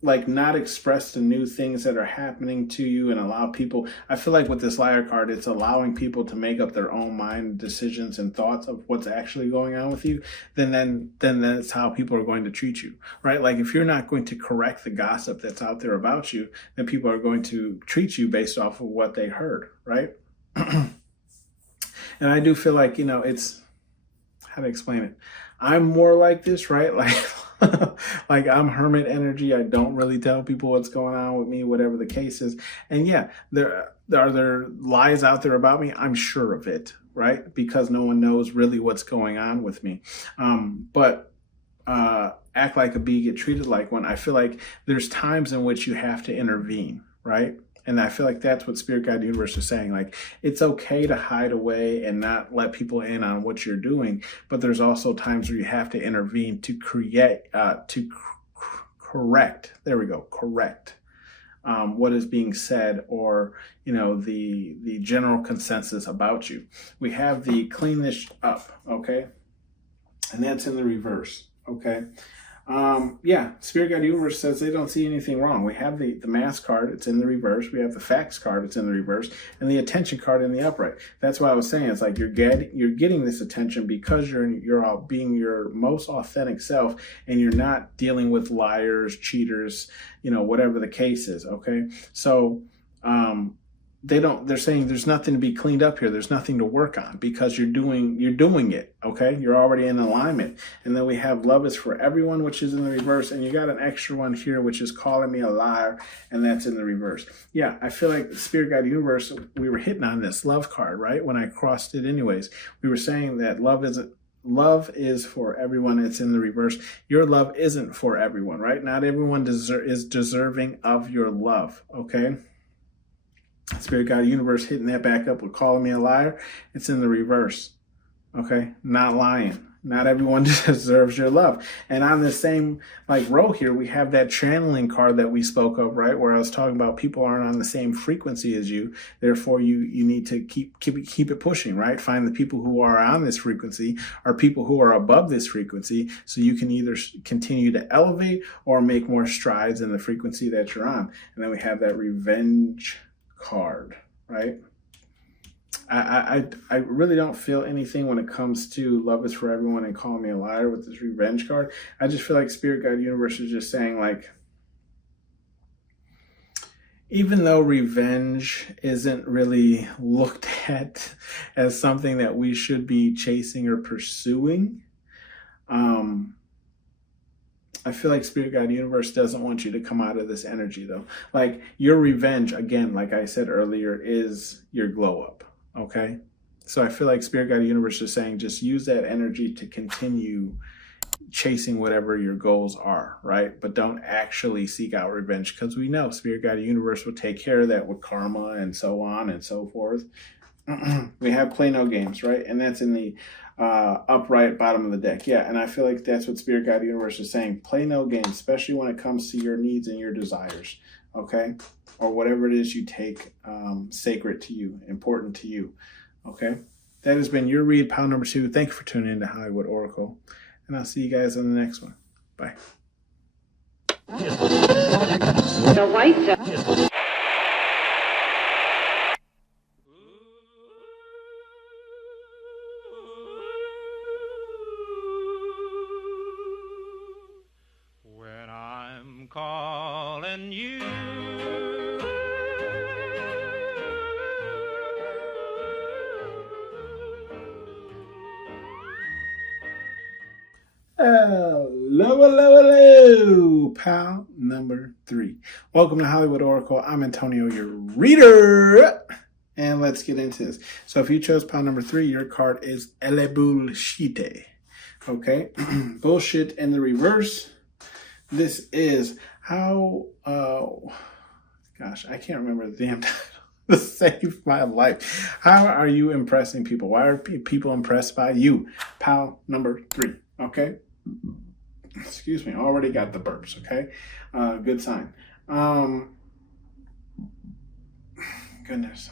like not express the new things that are happening to you and allow people, I feel like with this Liar card, it's allowing people to make up their own mind decisions and thoughts of what's actually going on with you, then that's how people are going to treat you, right? Like if you're not going to correct the gossip that's out there about you, then people are going to treat you based off of what they heard, right? And I do feel like, it's, how to explain it? I'm more like this, right? Like I'm hermit energy. I don't really tell people what's going on with me, whatever the case is. And yeah, there lies out there about me. I'm sure of it, right? Because no one knows really what's going on with me. But act like a bee, get treated like one. I feel like there's times in which you have to intervene, right? And I feel like that's what Spirit Guide Universe is saying. Like, it's okay to hide away and not let people in on what you're doing. But there's also times where you have to intervene to correct. There we go. Correct what is being said, or, the general consensus about you. We have the clean this up. Okay. And that's in the reverse. Okay. Spirit Guide Universe says they don't see anything wrong. We have the mask card, it's in the reverse. We have the facts card, it's in the reverse, and the attention card in the upright. That's why I was saying, it's like you're getting this attention because you're all being your most authentic self, and you're not dealing with liars, cheaters, whatever the case is. Okay, so they're saying there's nothing to be cleaned up here. There's nothing to work on because you're doing it. Okay. You're already in alignment. And then we have love is for everyone, which is in the reverse. And you got an extra one here, which is calling me a liar. And that's in the reverse. Yeah. I feel like the Spirit Guide Universe, we were hitting on this love card, right? When I crossed it anyways, we were saying that love is for everyone. It's in the reverse. Your love isn't for everyone, right? Not everyone is deserving of your love. Okay. Spirit Guide Universe hitting that back up with calling me a liar. It's in the reverse. Okay. Not lying. Not everyone deserves your love. And on the same like row here, we have that channeling card that we spoke of, right? Where I was talking about people aren't on the same frequency as you. Therefore, you need to keep it pushing, right? Find the people who are on this frequency or people who are above this frequency, so you can either continue to elevate or make more strides in the frequency that you're on. And then we have that revenge card, right? I really don't feel anything when it comes to love is for everyone and call me a liar with this revenge card. I just feel like Spirit Guide Universe is just saying, like, even though revenge isn't really looked at as something that we should be chasing or pursuing, I feel like Spirit Guide Universe doesn't want you to come out of this energy, though. Like, your revenge, again, like I said earlier, is your glow up. Okay, so I feel like Spirit Guide Universe is saying just use that energy to continue chasing whatever your goals are, right? But don't actually seek out revenge, because we know Spirit Guide Universe will take care of that with karma and so on and so forth. We have play no games, right? And that's in the upright bottom of the deck. Yeah, and I feel like that's what Spirit Guide Universe is saying. Play no games, especially when it comes to your needs and your desires, okay? Or whatever it is you take sacred to you, important to you, okay? That has been your read, pile number 2. Thank you for tuning in to Hollywood Oracle, and I'll see you guys on the next one. Bye. The white When I'm calling you, Hello, pal number 3. Welcome to Hollywood Oracle. I'm Antonio, your reader. And let's get into this. So if you chose pal number 3, your card is Elle Bullshit. Okay? Bullshit in the reverse. This is how, gosh, I can't remember the damn title. To save my life. How are you impressing people? Why are people impressed by you? Pal number 3. Okay? Excuse me, I already got the burps, okay? Good sign. Goodness.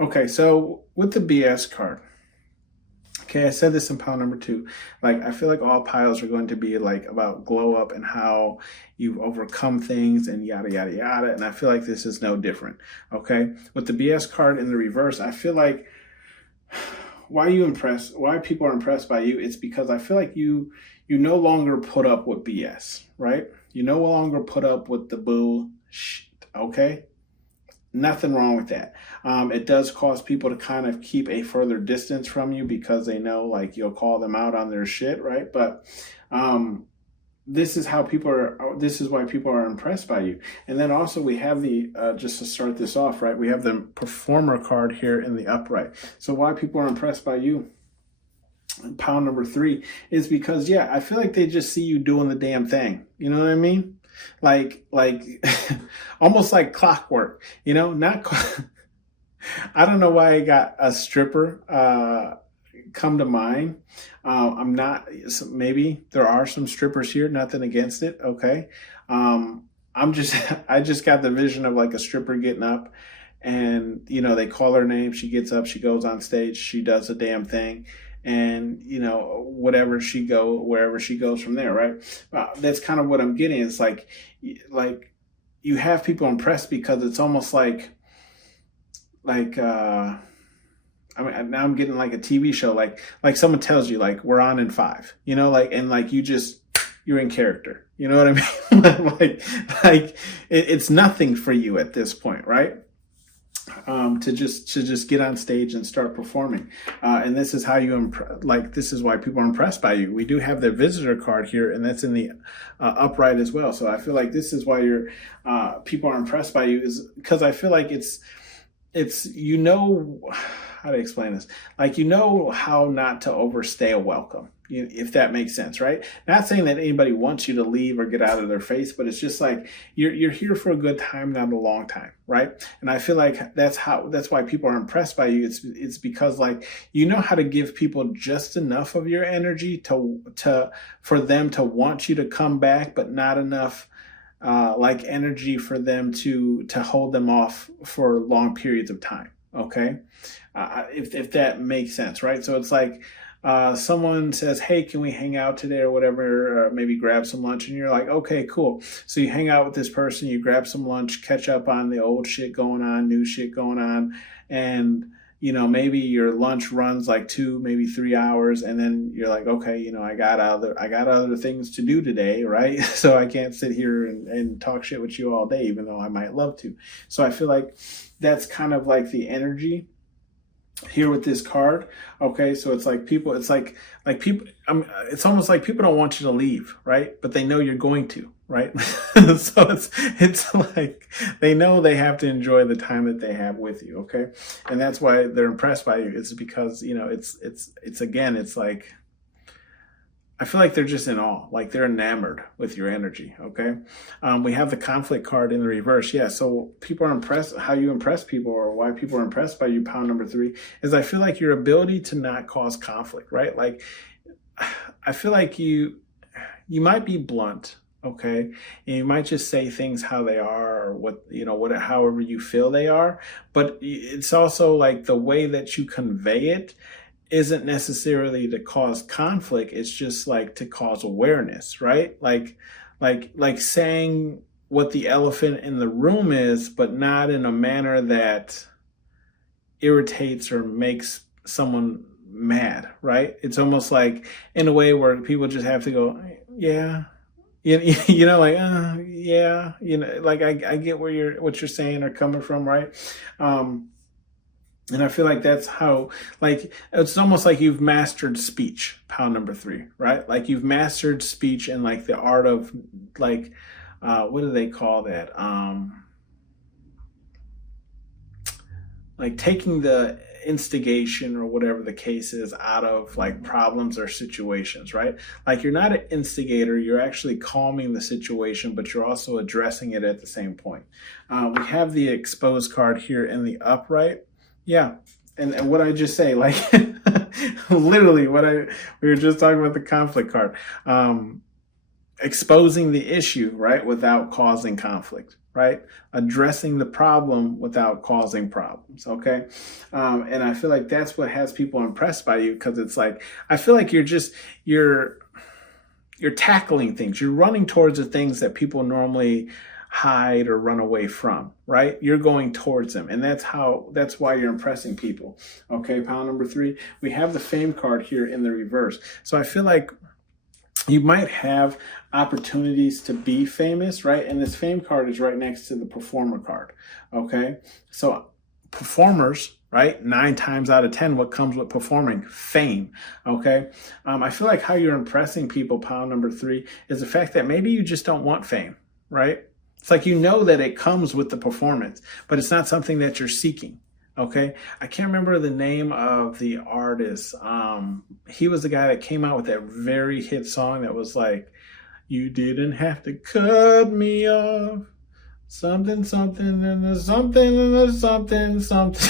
Okay, so with the BS card, okay, I said this in pile number 2. Like, I feel like all piles are going to be like about glow up and how you've overcome things and yada, yada, yada. And I feel like this is no different, okay? With the BS card in the reverse, I feel like why people are impressed by you, it's because I feel like you no longer put up with BS, right? You no longer put up with the bullshit, okay? Nothing wrong with that. It does cause people to kind of keep a further distance from you because they know, like, you'll call them out on their shit, right? But this is why people are impressed by you. And then also we have the, just to start this off, right, we have the performer card here in the upright. So why people are impressed by you, pile number 3, is because, yeah, I feel like they just see you doing the damn thing. You know what I mean? Like almost like clockwork, you know, I don't know why I got a stripper, come to mind. I'm not, maybe there are some strippers here, nothing against it. Okay. I just got the vision of like a stripper getting up and, you know, they call her name. She gets up, she goes on stage, she does the damn thing. And, you know, wherever she goes from there, right? That's kind of what I'm getting. It's like you have people impressed because it's almost like I mean, now I'm getting like a TV show, like someone tells you, like, we're on in 5, you know, like, and like you're in character, you know what I mean? It's nothing for you at this point, right? To just get on stage and start performing, and this is how this is why people are impressed by you. We do have the visitor card here, and that's in the upright as well. So I feel like this is why people are impressed by you, is because I feel like it's you know how to explain this. Like, you know how not to overstay a welcome. if that makes sense, right? Not saying that anybody wants you to leave or get out of their face, but it's just like you're here for a good time, not a long time, right? And I feel like that's why people are impressed by you. It's because like you know how to give people just enough of your energy for them to want you to come back, but not enough like energy for them to hold them off for long periods of time. Okay, if that makes sense, right? So it's like someone says, hey, can we hang out today or whatever, or maybe grab some lunch, and you're like, okay, cool. So you hang out with this person, you grab some lunch, catch up on the old shit going on, new shit going on, and maybe your lunch runs like 2, maybe 3 hours, and then you're like, okay, I got other things to do today, right? So I can't sit here and talk shit with you all day, even though I might love to. So I feel like that's kind of like the energy here with this card. Okay, so it's like people, it's like people, it's almost like people don't want you to leave, right? But they know you're going to, right? So it's like they know they have to enjoy the time that they have with you. Okay, and that's why they're impressed by you. It's because it's again, it's like I feel like they're just in awe, like they're enamored with your energy. Okay, we have the conflict card in the reverse. Yeah, so people are impressed. How you impress people, or why people are impressed by you, pound number 3, is I feel like your ability to not cause conflict, right? Like I feel like you might be blunt, okay, and you might just say things how they are, or however you feel they are. But it's also like the way that you convey it isn't necessarily to cause conflict. It's just like to cause awareness, right? Like saying what the elephant in the room is, but not in a manner that irritates or makes someone mad, right? It's almost like in a way where people just have to go, yeah, like, yeah, like I get what you're saying or coming from, right? And I feel like that's how, like, it's almost like you've mastered speech, pound number 3, right? Like you've mastered speech and like the art of like, what do they call that? Like taking the instigation or whatever the case is out of like problems or situations, right? Like you're not an instigator, you're actually calming the situation, but you're also addressing it at the same point. We have the exposed card here in the upright. Yeah, and what I just say, like literally we were just talking about the conflict card, exposing the issue, right, without causing conflict, right, addressing the problem without causing problems. Okay, and I feel like that's what has people impressed by you, because it's like I feel like you're tackling things, you're running towards the things that people normally hide or run away from, right? You're going towards them, and that's why you're impressing people. Okay, pound number 3, we have the fame card here in the reverse. So I feel like you might have opportunities to be famous, right? And this fame card is right next to the performer card. Okay, so performers, right, 9 times out of 10, what comes with performing? Fame. Okay, I feel like how you're impressing people, pound number 3, is the fact that maybe you just don't want fame, right? It's like that it comes with the performance, but it's not something that you're seeking. Okay, I can't remember the name of the artist. He was the guy that came out with that very hit song that was like, "You didn't have to cut me off. Something, something, and there's something, and there's something, something."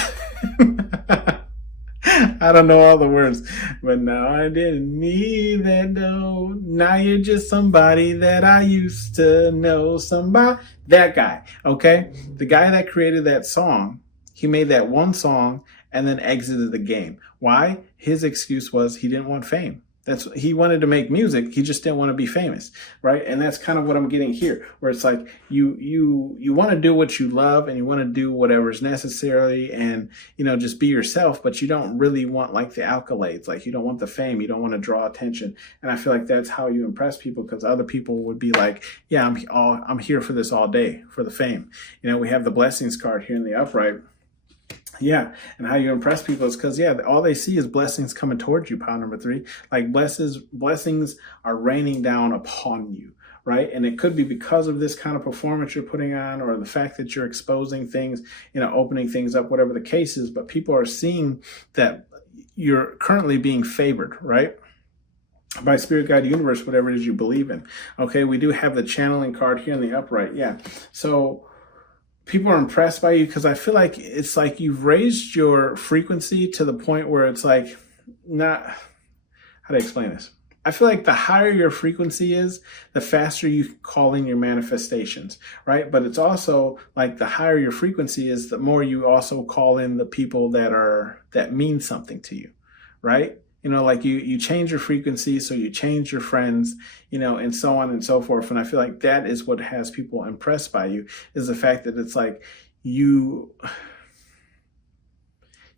I don't know all the words, but now I didn't need that though. Now you're just somebody that I used to know. Somebody, that guy, okay? The guy that created that song, he made that one song and then exited the game. Why? His excuse was he didn't want fame. He wanted to make music. He just didn't want to be famous, right? And that's kind of what I'm getting here, where it's like you want to do what you love and you want to do whatever's necessary and, just be yourself, but you don't really want like the accolades. Like you don't want the fame. You don't want to draw attention. And I feel like that's how you impress people, because other people would be like, yeah, I'm here for this all day, for the fame. We have the blessings card here in the upright. Yeah, and how you impress people is because, all they see is blessings coming towards you, pound number 3. Like blessings are raining down upon you, right? And it could be because of this kind of performance you're putting on, or the fact that you're exposing things, opening things up, whatever the case is. But people are seeing that you're currently being favored, right? by spirit, guide, universe, whatever it is you believe in. Okay, we do have the channeling card here in the upright. Yeah. So people are impressed by you because I feel like it's like you've raised your frequency to the point where it's like not, how do I explain this? I feel like the higher your frequency is, the faster you call in your manifestations, right? But it's also like the higher your frequency is, the more you also call in the people that mean something to you, right? You know, like you change your frequency, so you change your friends, you know, and so on and so forth. And I feel like that is what has people impressed by you, is the fact that it's like you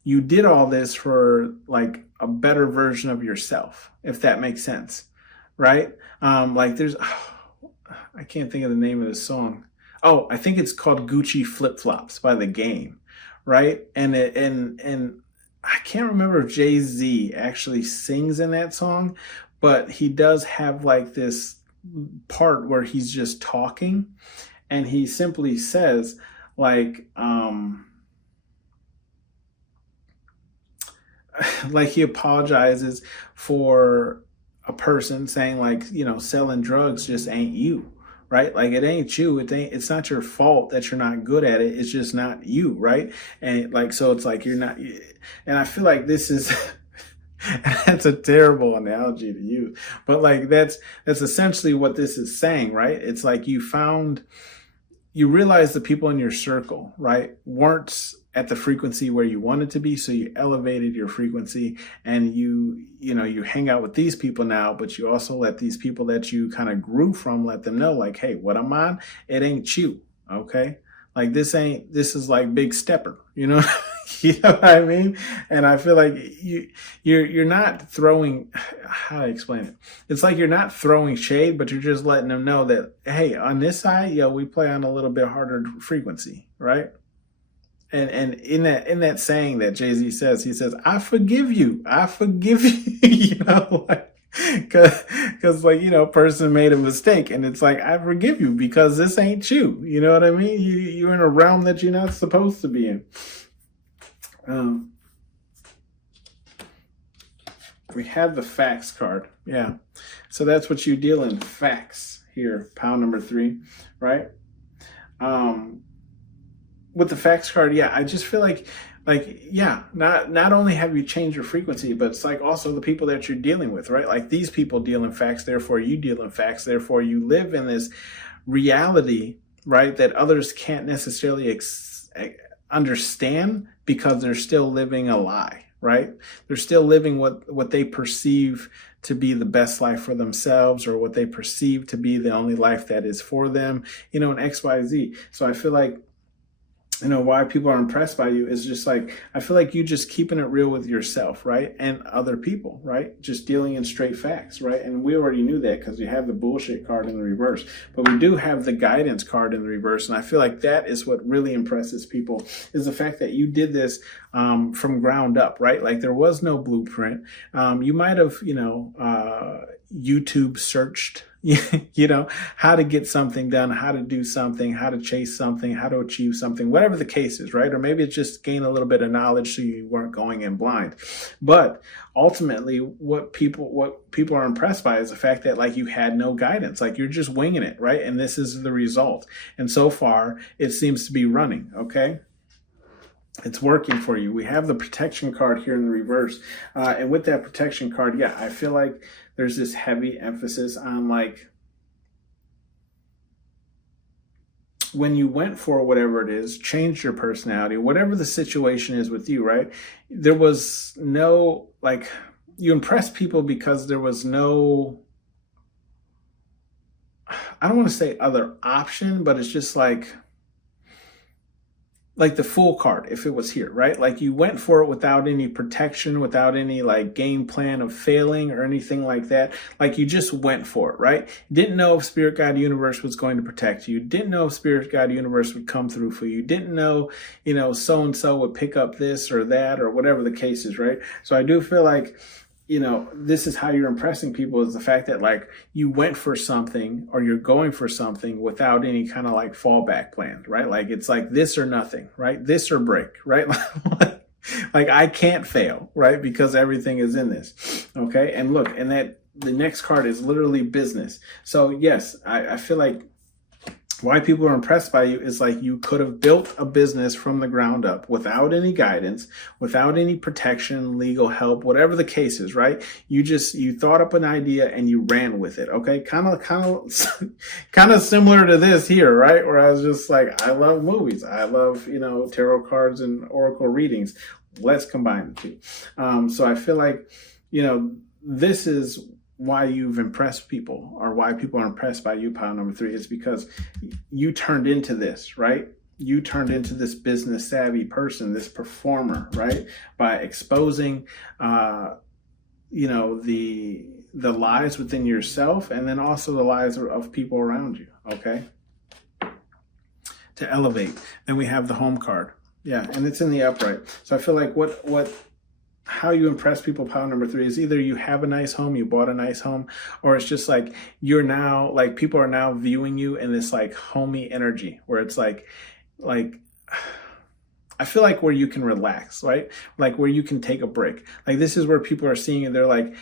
did all this for like a better version of yourself, if that makes sense, right? Like there's, I can't think of the name of the song. Oh, I think it's called Gucci Flip Flops by The Game, right? And I can't remember if Jay-Z actually sings in that song, but he does have like this part where he's just talking, and he simply says like, like he apologizes for a person saying like, you know, selling drugs just ain't you, right? Like it ain't you. It's not your fault that you're not good at it. It's just not you, right? And like, so it's like you're not, and I feel like this is, that's a terrible analogy to use, but like that's essentially what this is saying, right? It's like you realize the people in your circle, right, weren't at the frequency where you wanted to be, so you elevated your frequency, and you hang out with these people now, but you also let these people that you kind of grew from, let them know like, hey, what I'm on, it ain't you, okay? Like this is like Big Stepper, you know? You know what I mean? And I feel like you're not throwing, how do I explain it? It's like you're not throwing shade, but you're just letting them know that, hey, on this side, we play on a little bit harder frequency, right? And in that saying that Jay-Z says, he says, I forgive you, you know, like, cause like, you know, person made a mistake, and it's like, I forgive you because this ain't you. You know what I mean? You're in a realm that you're not supposed to be in. We have the facts card. Yeah. So that's what you deal in, facts here, pound number 3, right? With the facts card, yeah, I just feel like, yeah, not only have you changed your frequency, but it's like also the people that you're dealing with, right? Like these people deal in facts, therefore you deal in facts, therefore you live in this reality, right, that others can't necessarily understand, because they're still living a lie, right? They're still living what they perceive to be the best life for themselves, or what they perceive to be the only life that is for them, you know, and XYZ. So I feel like, you know, why people are impressed by you is just like, I feel like you just keeping it real with yourself, right? And other people, right? Just dealing in straight facts, right? And we already knew that because we have the bullshit card in the reverse, but we do have the guidance card in the reverse. And I feel like that is what really impresses people, is the fact that you did this from ground up, right? Like there was no blueprint. You might have, you know, YouTube searched, you know, how to get something done, how to do something, how to chase something, how to achieve something, whatever the case is, right? Or maybe it's just gain a little bit of knowledge so you weren't going in blind. But ultimately, what people are impressed by is the fact that like you had no guidance, like you're just winging it, right? And this is the result. And so far, it seems to be running, okay? It's working for you. We have the protection card here in the reverse. And with that protection card, yeah, I feel like there's this heavy emphasis on like, when you went for whatever it is, changed your personality, whatever the situation is with you, right? There was no, like, you impressed people because there was no, I don't want to say other option, but it's just like the full card, if it was here, right? Like you went for it without any protection, without any like game plan of failing or anything like that. Like you just went for it, right? Didn't know if Spirit Guide Universe was going to protect you. Didn't know if Spirit Guide Universe would come through for you. Didn't know, you know, so-and-so would pick up this or that or whatever the case is, right? So I do feel like, you know, this is how you're impressing people, is the fact that like you went for something, or you're going for something without any kind of like fallback plans, right? Like it's like this or nothing, right? This or break, right? Like I can't fail, right? Because everything is in this. Okay. And look, and the next card is literally business. So yes, I feel like why people are impressed by you is like you could have built a business from the ground up without any guidance, without any protection, legal help, whatever the case is, right? You thought up an idea and you ran with it. Okay. Kind of similar to this here, right? Where I was just like, I love movies. I love, tarot cards and oracle readings. Let's combine the two. So I feel like, this is why you've impressed people, or why people are impressed by you, pile number 3, is because you turned into this, right? You turned into this business savvy person, this performer, right? By exposing, the lies within yourself, and then also the lies of people around you. Okay. To elevate. Then we have the home card. Yeah. And it's in the upright. So I feel like how you impress people, pile number 3, is either you have a nice home, you bought a nice home, or it's just like you're now, like, people are now viewing you in this like homey energy where it's like I feel like where you can relax, right? Like where you can take a break. Like this is where people are seeing it. They're like,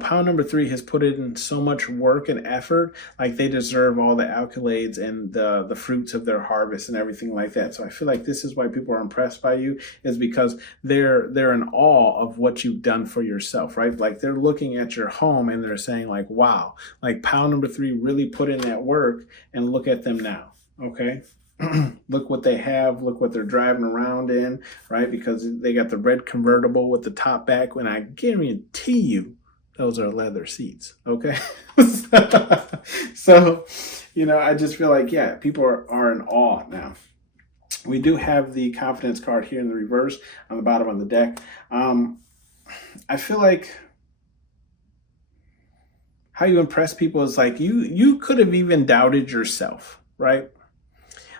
pile number 3 has put in so much work and effort. Like they deserve all the accolades and the fruits of their harvest and everything like that. So I feel like this is why people are impressed by you, is because they're in awe of what you've done for yourself, right? Like they're looking at your home and they're saying like, wow, like pile number 3 really put in that work, and look at them now. Okay. Look what they have, look what they're driving around in, right? Because they got the red convertible with the top back, when I guarantee you those are leather seats. Okay. So, I just feel like, yeah, people are in awe now. We do have the confidence card here in the reverse on the bottom of the deck. I feel like how you impress people is like you could have even doubted yourself, right?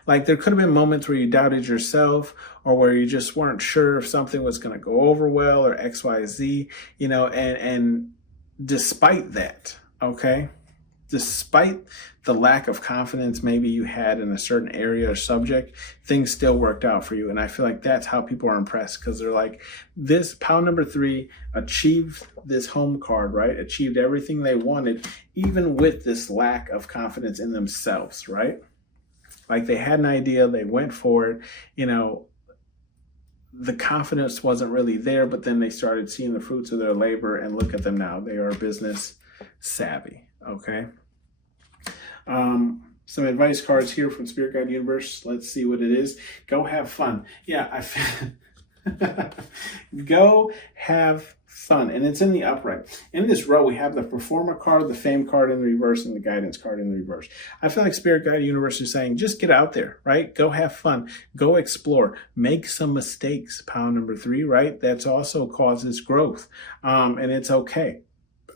Like there could have been moments where you doubted yourself, or where you just weren't sure if something was going to go over well, or X, Y, Z, and despite that, okay, despite the lack of confidence maybe you had in a certain area or subject, things still worked out for you. And I feel like that's how people are impressed, because they're like, this pile number 3 achieved this home card, right? Achieved everything they wanted, even with this lack of confidence in themselves, right? Like they had an idea, they went for it, the confidence wasn't really there, but then they started seeing the fruits of their labor, and look at them now. They are business savvy. Okay. Some advice cards here from Spirit Guide Universe. Let's see what it is. Go have fun. Yeah, go have fun. And it's in the upright. In this row, we have the performer card, the fame card in the reverse, and the guidance card in the reverse. I feel like Spirit Guide Universe is saying, just get out there, right? Go have fun. Go explore. Make some mistakes, pile number 3, right? That's also causes growth. And it's okay.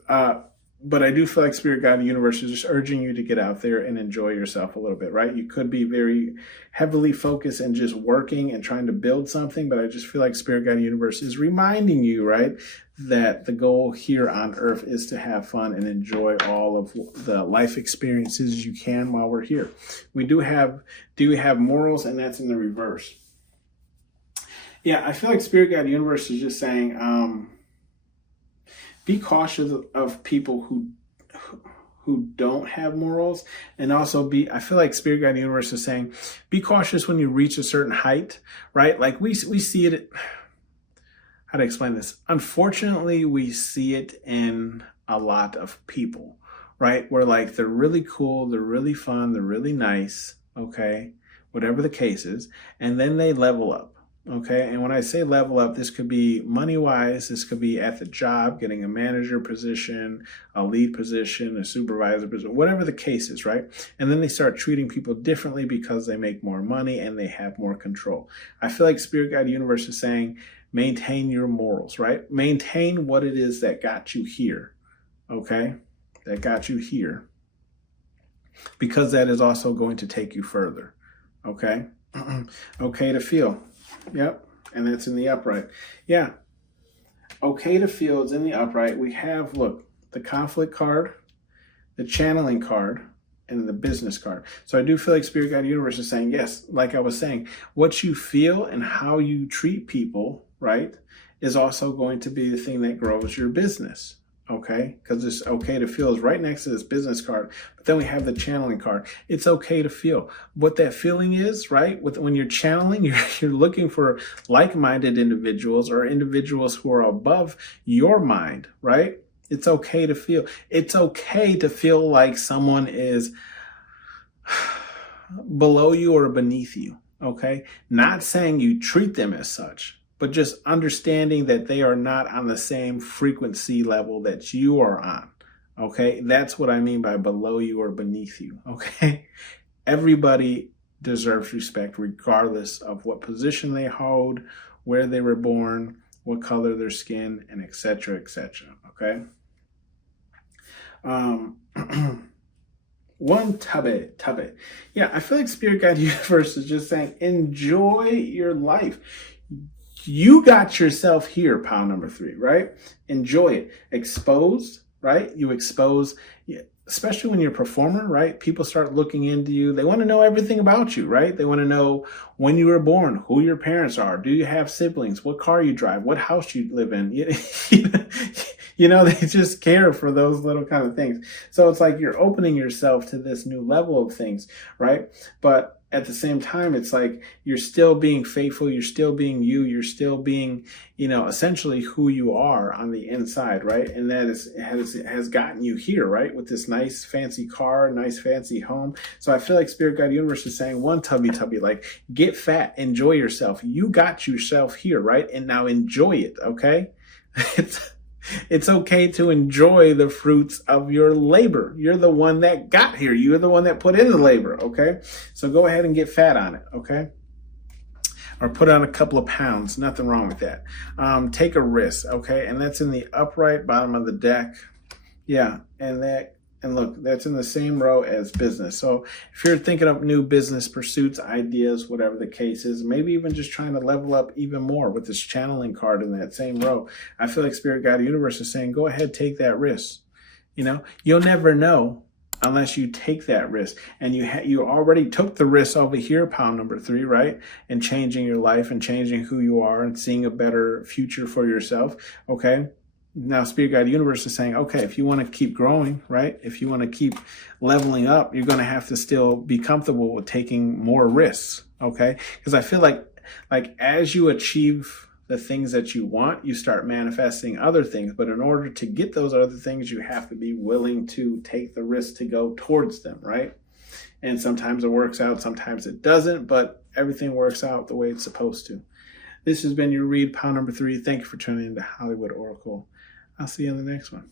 But I do feel like Spirit Guide Universe is just urging you to get out there and enjoy yourself a little bit, right? You could be very heavily focused and just working and trying to build something, but I just feel like Spirit Guide Universe is reminding you, right, that the goal here on Earth is to have fun and enjoy all of the life experiences you can while we're here. We do have morals, and that's in the reverse. Yeah, I feel like Spirit Guide Universe is just saying, be cautious of people who don't have morals, and also I feel like Spirit Guide Universe is saying, be cautious when you reach a certain height, right? Like we see it, how to explain this? Unfortunately, we see it in a lot of people, right? Where like, they're really cool, they're really fun, they're really nice, okay? Whatever the case is, and then they level up. Okay, and when I say level up, this could be money-wise, this could be at the job, getting a manager position, a lead position, a supervisor position, whatever the case is, right? And then they start treating people differently because they make more money and they have more control. I feel like Spirit Guide Universe is saying, maintain your morals, right? Maintain what it is that got you here, okay? That got you here. Because that is also going to take you further, okay? Okay to feel. Yep, and that's in the upright. Yeah, okay to feel is in the upright. We have, look, the conflict card, the channeling card, and the business card. So I do feel like Spirit Guide Universe is saying, yes, like I was saying, what you feel and how you treat people, right, is also going to be the thing that grows your business. okay? Because it's okay to feel is right next to this business card. But then we have the channeling card. It's okay to feel. What that feeling is, right? When you're channeling, you're looking for like-minded individuals or individuals who are above your mind, right? It's okay to feel. It's okay to feel like someone is below you or beneath you, okay? Not saying you treat them as such, but just understanding that they are not on the same frequency level that you are on, okay? That's what I mean by below you or beneath you, okay? Everybody deserves respect regardless of what position they hold, where they were born, what color their skin, and etc., okay? One tubby. Yeah, I feel like Spirit Guide Universe is just saying, enjoy your life. You got yourself here, pile number 3, right? Enjoy it. Exposed, right? You expose, especially when you're a performer, right? People start looking into you. They want to know everything about you, right? They want to know when you were born, who your parents are, do you have siblings, what car you drive, what house you live in. They just care for those little kind of things. So it's like you're opening yourself to this new level of things, right? But at the same time, it's like you're still being faithful, you're still being you, you're still being, essentially who you are on the inside, right? And that has gotten you here, right? With this nice fancy car, nice fancy home. So I feel like Spirit Guide Universe is saying, one tubby, like, get fat, enjoy yourself. You got yourself here, right? And now enjoy it, okay? It's okay to enjoy the fruits of your labor. You're the one that got here. You're the one that put in the labor, okay? So go ahead and get fat on it, okay? Or put on a couple of pounds. Nothing wrong with that. Take a risk, okay? And that's in the upright bottom of the deck. Yeah, and look, that's in the same row as business. So if you're thinking of new business pursuits, ideas, whatever the case is, maybe even just trying to level up even more with this channeling card in that same row, I feel like Spirit Guide Universe is saying, go ahead, take that risk. You'll never know unless you take that risk. And you already took the risk over here, pile number 3, right? And changing your life and changing who you are and seeing a better future for yourself, okay? Now, Spirit Guide Universe is saying, okay, if you want to keep growing, right? If you want to keep leveling up, you're going to have to still be comfortable with taking more risks, okay? Because I feel like as you achieve the things that you want, you start manifesting other things. But in order to get those other things, you have to be willing to take the risk to go towards them, right? And sometimes it works out, sometimes it doesn't, but everything works out the way it's supposed to. This has been your read, pile number 3. Thank you for tuning in to Hollywood Oracle. I'll see you on the next one.